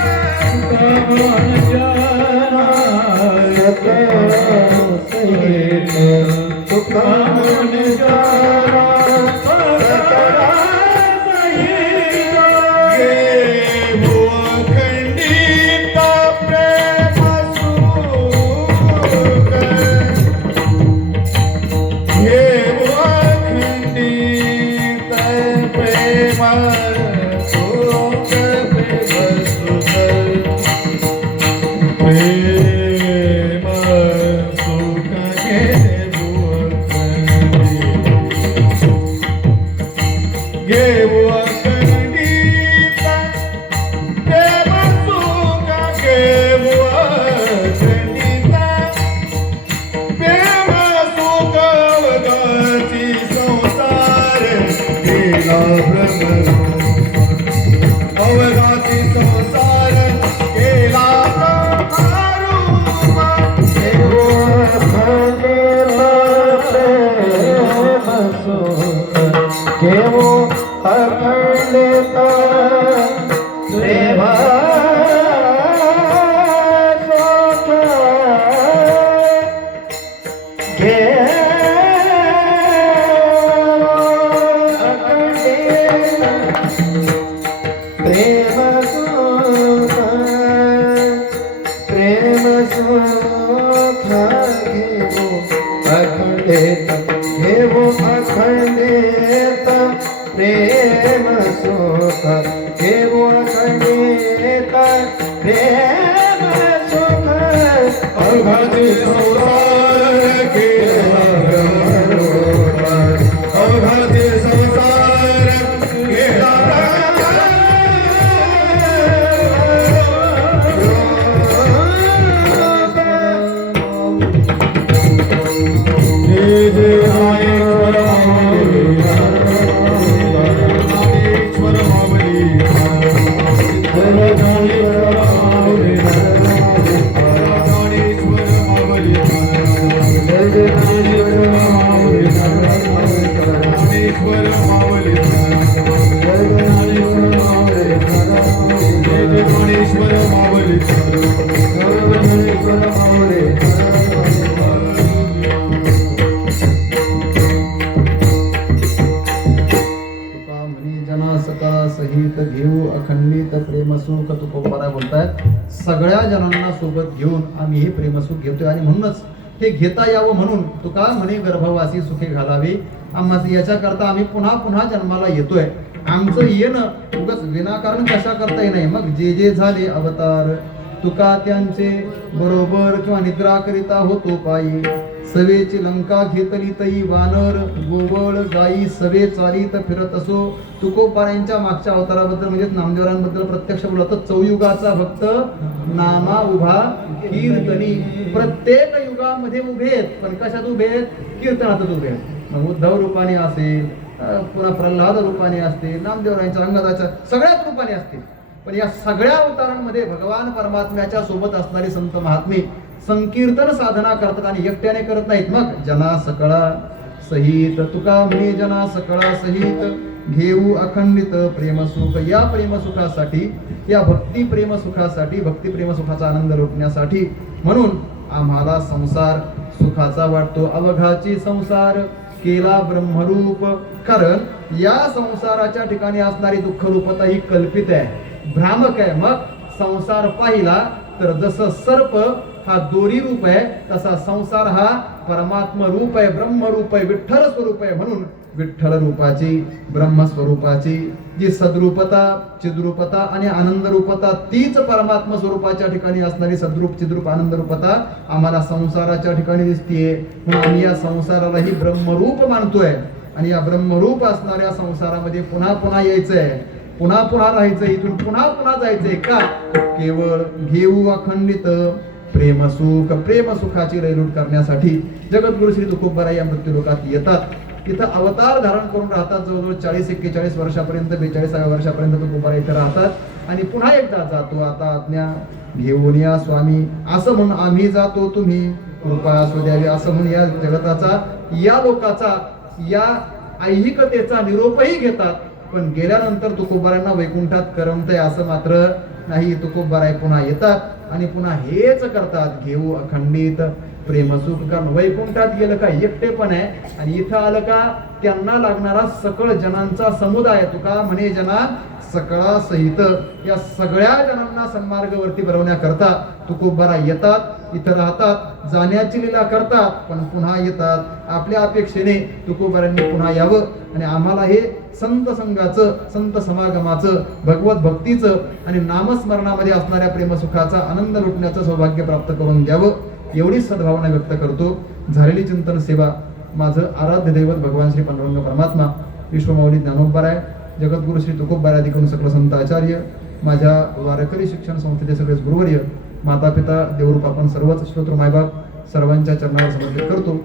तुका म्हणे जना सकळा सहित, तुका म्हणे जना सकळा सहित, घेऊ अखंडित प्रेम सुख, घेऊ अखंडित प्रेम सुख, प्रेम सुख, प्रेम सुख घेऊ अखंडित, घेऊ अखंडित प्रेम सुख, घेऊ अखंडित प्रेम सुख, अवघाची संसार केला ब्रह्मरूप, अवघाची संसार केला ब्रह्मरूप, देवा सुख घेऊ अखंडित प्रेम सुख घेऊ प्रेम सुख घेऊ अखंडित प्रेम सुख घेऊ अखंडित प्रेम सुख अवघाचे संसार केला ब्रह्मरूप अवघाचे संसार केला ज्ञानेश्वर माऊली ज्ञानेश्वर माऊली ज्ञानेश्वर माऊली ज्ञानेश्वर माऊली तुका म्हणे जना सकळा सहित घेऊ अखंडित प्रेमसुख तुकोबाराय बोलतायत सगळ्या जनांना सोबत घेऊन आम्ही हे प्रेमसुख घेतोय आणि म्हणूनच हे घेता यावं म्हणून तुका म्हणे गर्भवासी सुखे घालावी आम्हाला याच्याकरता आम्ही पुन्हा पुन्हा जन्माला येतोय आमचं येणं उगाच विनाकारण कशा करता नाही मग जे जे झाले अवतार तुका त्यांचे बरोबर किंवा निद्रा करिता होतो पायी सवेची लंका घेतली तई वानर गोवळ गाई सवे चालीत फिरत असो तुकोबारायांच्या मागच्या अवताराबद्दल म्हणजे नामदेवरांबद्दल प्रत्यक्ष बोलत तर चौयुगाचा भक्त नामा उभा कीर्तनी प्रत्येक युगामध्ये उभे आहेत पण कशात उभे आहेत कीर्तनातच उभे आहेत मग उद्धव रूपाने असेल पुन्हा प्रल्हाद रूपाने असतील नामदेवरायांच्या अंगदाच्या सगळ्याच रूपाने असतील पण या सगळ्या अवतारांमध्ये भगवान परमात्म्याच्या सोबत असणारी संत महात्मे संकीर्तन साधना करतात आणि एकट्याने करत नाहीत मग जना सकळा सहित तुका म्हणे जना सकळा सहित घेऊ अखंडित प्रेमसुख या प्रेमसुखासाठी या भक्ती प्रेमसुखाचा आनंद लुटण्यासाठी म्हणून आम्हाला संसार सुखाचा वाटतो अवघाची संसार केला ब्रह्मरूप कारण या संसाराच्या ठिकाणी असणारी दुःख रूपता ही कल्पित आहे भ्रामक आहे मग संसार पाहिला तर जसं सर्प हा दोरी रूप आहे तसा संसार हा परमात्मा रूप आहे ब्रह्मरूप आहे विठ्ठल स्वरूप आहे म्हणून विठ्ठल रूपाची ब्रह्मस्वरूपाची जी सद्रूपता चिद्रूपता आणि आनंद रूपता तीच परमात्मा स्वरूपाच्या ठिकाणी असणारी सद्रूप चिद्रूप आनंद रूपता आम्हाला संसाराच्या ठिकाणी दिसतीये म्हणून आम्ही या संसारालाही ब्रह्मरूप मानतोय आणि या ब्रह्मरूप असणाऱ्या संसारामध्ये पुन्हा पुन्हा यायचंय पुन्हा पुन्हा राहायचं इथून पुन्हा पुन्हा जायचंय का केवळ घेऊ अखंडित प्रेमसुखाची रैलूट करण्यासाठी जगद्गुरु श्री तुकोबाराय या मृत्यूलोकात येतात इथं अवतार धारण करून राहतात जवळजवळ 40-41 वर्षापर्यंत 42व्या वर्षापर्यंत तुकोबाराय इथे राहतात आणि पुन्हा एकदा जातो आता आज्ञा घेऊन या स्वामी असं म्हणून आम्ही जातो तुम्ही कृपा असू द्यावी असं म्हणून या जगताचा या लोकाचा या ऐहिकतेचा निरोपही घेतात पण गेल्यानंतर तुकोबारायांना वैकुंठात करमतंय असं मात्र नाही तुकोबाराय पुन्हा येतात आणि पुन्हा हेच करतात घेऊ अखंडित प्रेमसुख कारण वैकुंठात गेलं का एकटेपण आहे आणि इथं आलं का त्यांना लागणारा सकळ जनांचा समुदाय तुका म्हणे जना सकळा सहित या सगळ्या जनांना सन्मार्गावरती भरवण्याकरता तुकोबाराय येतात इथं राहतात जाण्याची लीला करतात पण पुन्हा येतात आपल्या अपेक्षेने तुकोबारायांनी पुन्हा यावं आणि आम्हाला हे संत संघाचं संत समागमाचं भगवत भक्तीचं आणि नामस्मरणामध्ये असणाऱ्या प्रेमसुखाचा आनंद लुटण्याचं सौभाग्य प्राप्त करून द्यावं एवढी सद्भावना व्यक्त करतो झालेली चिंतन सेवा माझं आराध्य दैवत भगवान श्री पांडुरंग परमात्मा विश्वमाऊली ज्ञानोबाराय जगद्गुरु श्री तुकोबारायादिकडून सकल संत आचार्य माझ्या वारकरी शिक्षण संस्थेचे सगळेच गुरुवर्य माता पिता देवरूप आपण सर्वच श्रोत्र मायबाप सर्वांच्या चरणावर समर्पित करतो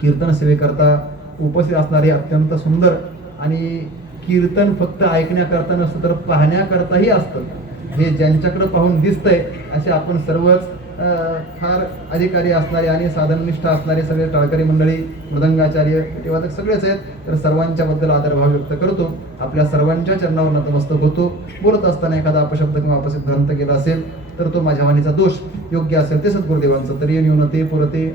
कीर्तन सेवेकरता उपस्थित असणारे अत्यंत सुंदर आणि कीर्तन फक्त ऐकण्याकरता नसतं तर पाहण्याकरताही असतं हे ज्यांच्याकडे पाहून दिसतंय असे आपण सर्वच फार अधिकारी असणारे आणि साधननिष्ठ असणारे सगळे टाळकरी मंडळी, मृदंगाचार्य, पेटीवादक सगळेच आहेत. तर सर्वांच्या बद्दल आदरभाव व्यक्त करतो. आपल्या सर्वांच्या चरणावर नतमस्तक होतो. बोलत असताना एखादा अपशब्द किंवा अपसिद्धांत केला असेल तर तो माझ्या वाणीचा दोष, योग्य असेल ते सद्गुरुदेवांचं तरी न्यूनते पुरते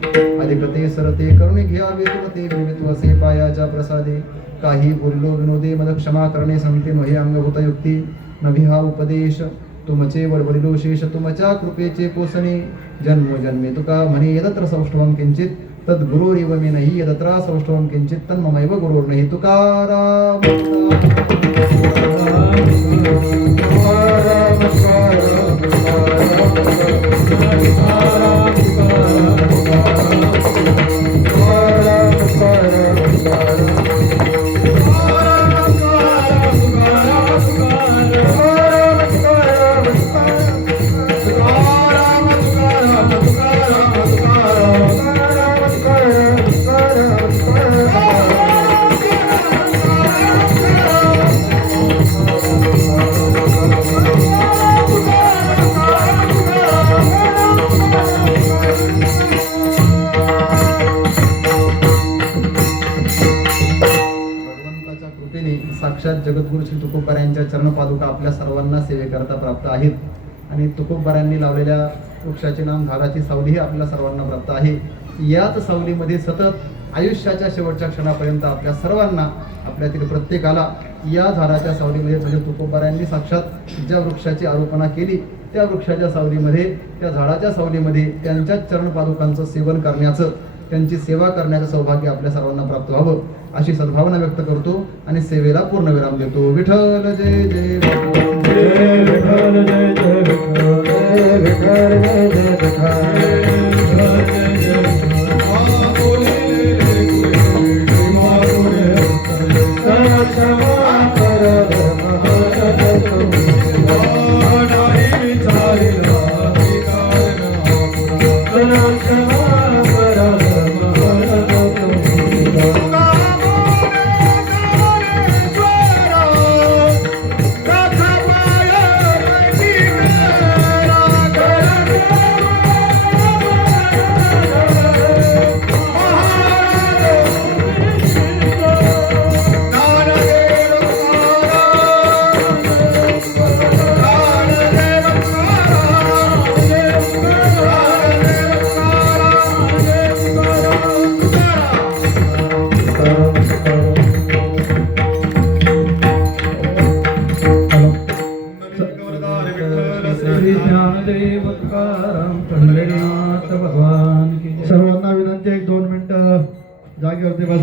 अधिकते सरते करुणे घ्या वेतुमते विवित्व असे पायाच्या प्रसादे. काही बोललो विनोदे मद क्षमा करणे सांगते नहे अंगभूत युक्ती नभी हा उपदेश. तुमचे वडवडिलो शेष तुमच्या कृपेचे पोसणे. जन्मोजन्मे तुका म्हणे यदत्र सौष्ठवं किंचित तद्गुरोरिव मे नाही यदत्रा सौष्ठवं किंचित तन्ममैव गुरोर्नहि. तुकाराम भगवंताच्या कृपेने साक्षात जगद्गुरु श्री तुकोबारायांच्या चरणपादुका आपल्या सर्वांना सेवेकरता प्राप्त आहेत. आणि तुकोबारायांनी लावलेल्या वृक्षाचे नाम झाडाची सावली ही आपल्या सर्वांना प्राप्त आहे. याच सावलीमध्ये सतत आयुष्याच्या शेवटच्या क्षणापर्यंत आपल्या सर्वांना, आपल्यातील प्रत्येकाला या झाडाच्या सावलीमध्ये म्हणजे तुकोबारायांनी साक्षात ज्या वृक्षाची आरोपणा केली त्या वृक्षाच्या सावलीमध्ये, त्या झाडाच्या सावलीमध्ये त्यांच्या चरणपादुकांचं सेवन करण्याचं, त्यांची सेवा करण्याचं सौभाग्य आपल्या सर्वांना प्राप्त व्हावं अशी सद्भावना व्यक्त करतो आणि सेवेला पूर्णविराम देतो. विठ्ठल जय जय जय विठ्ठल जय जय विठ्ठल जय विठ्ठल जय जय विठ्ठल.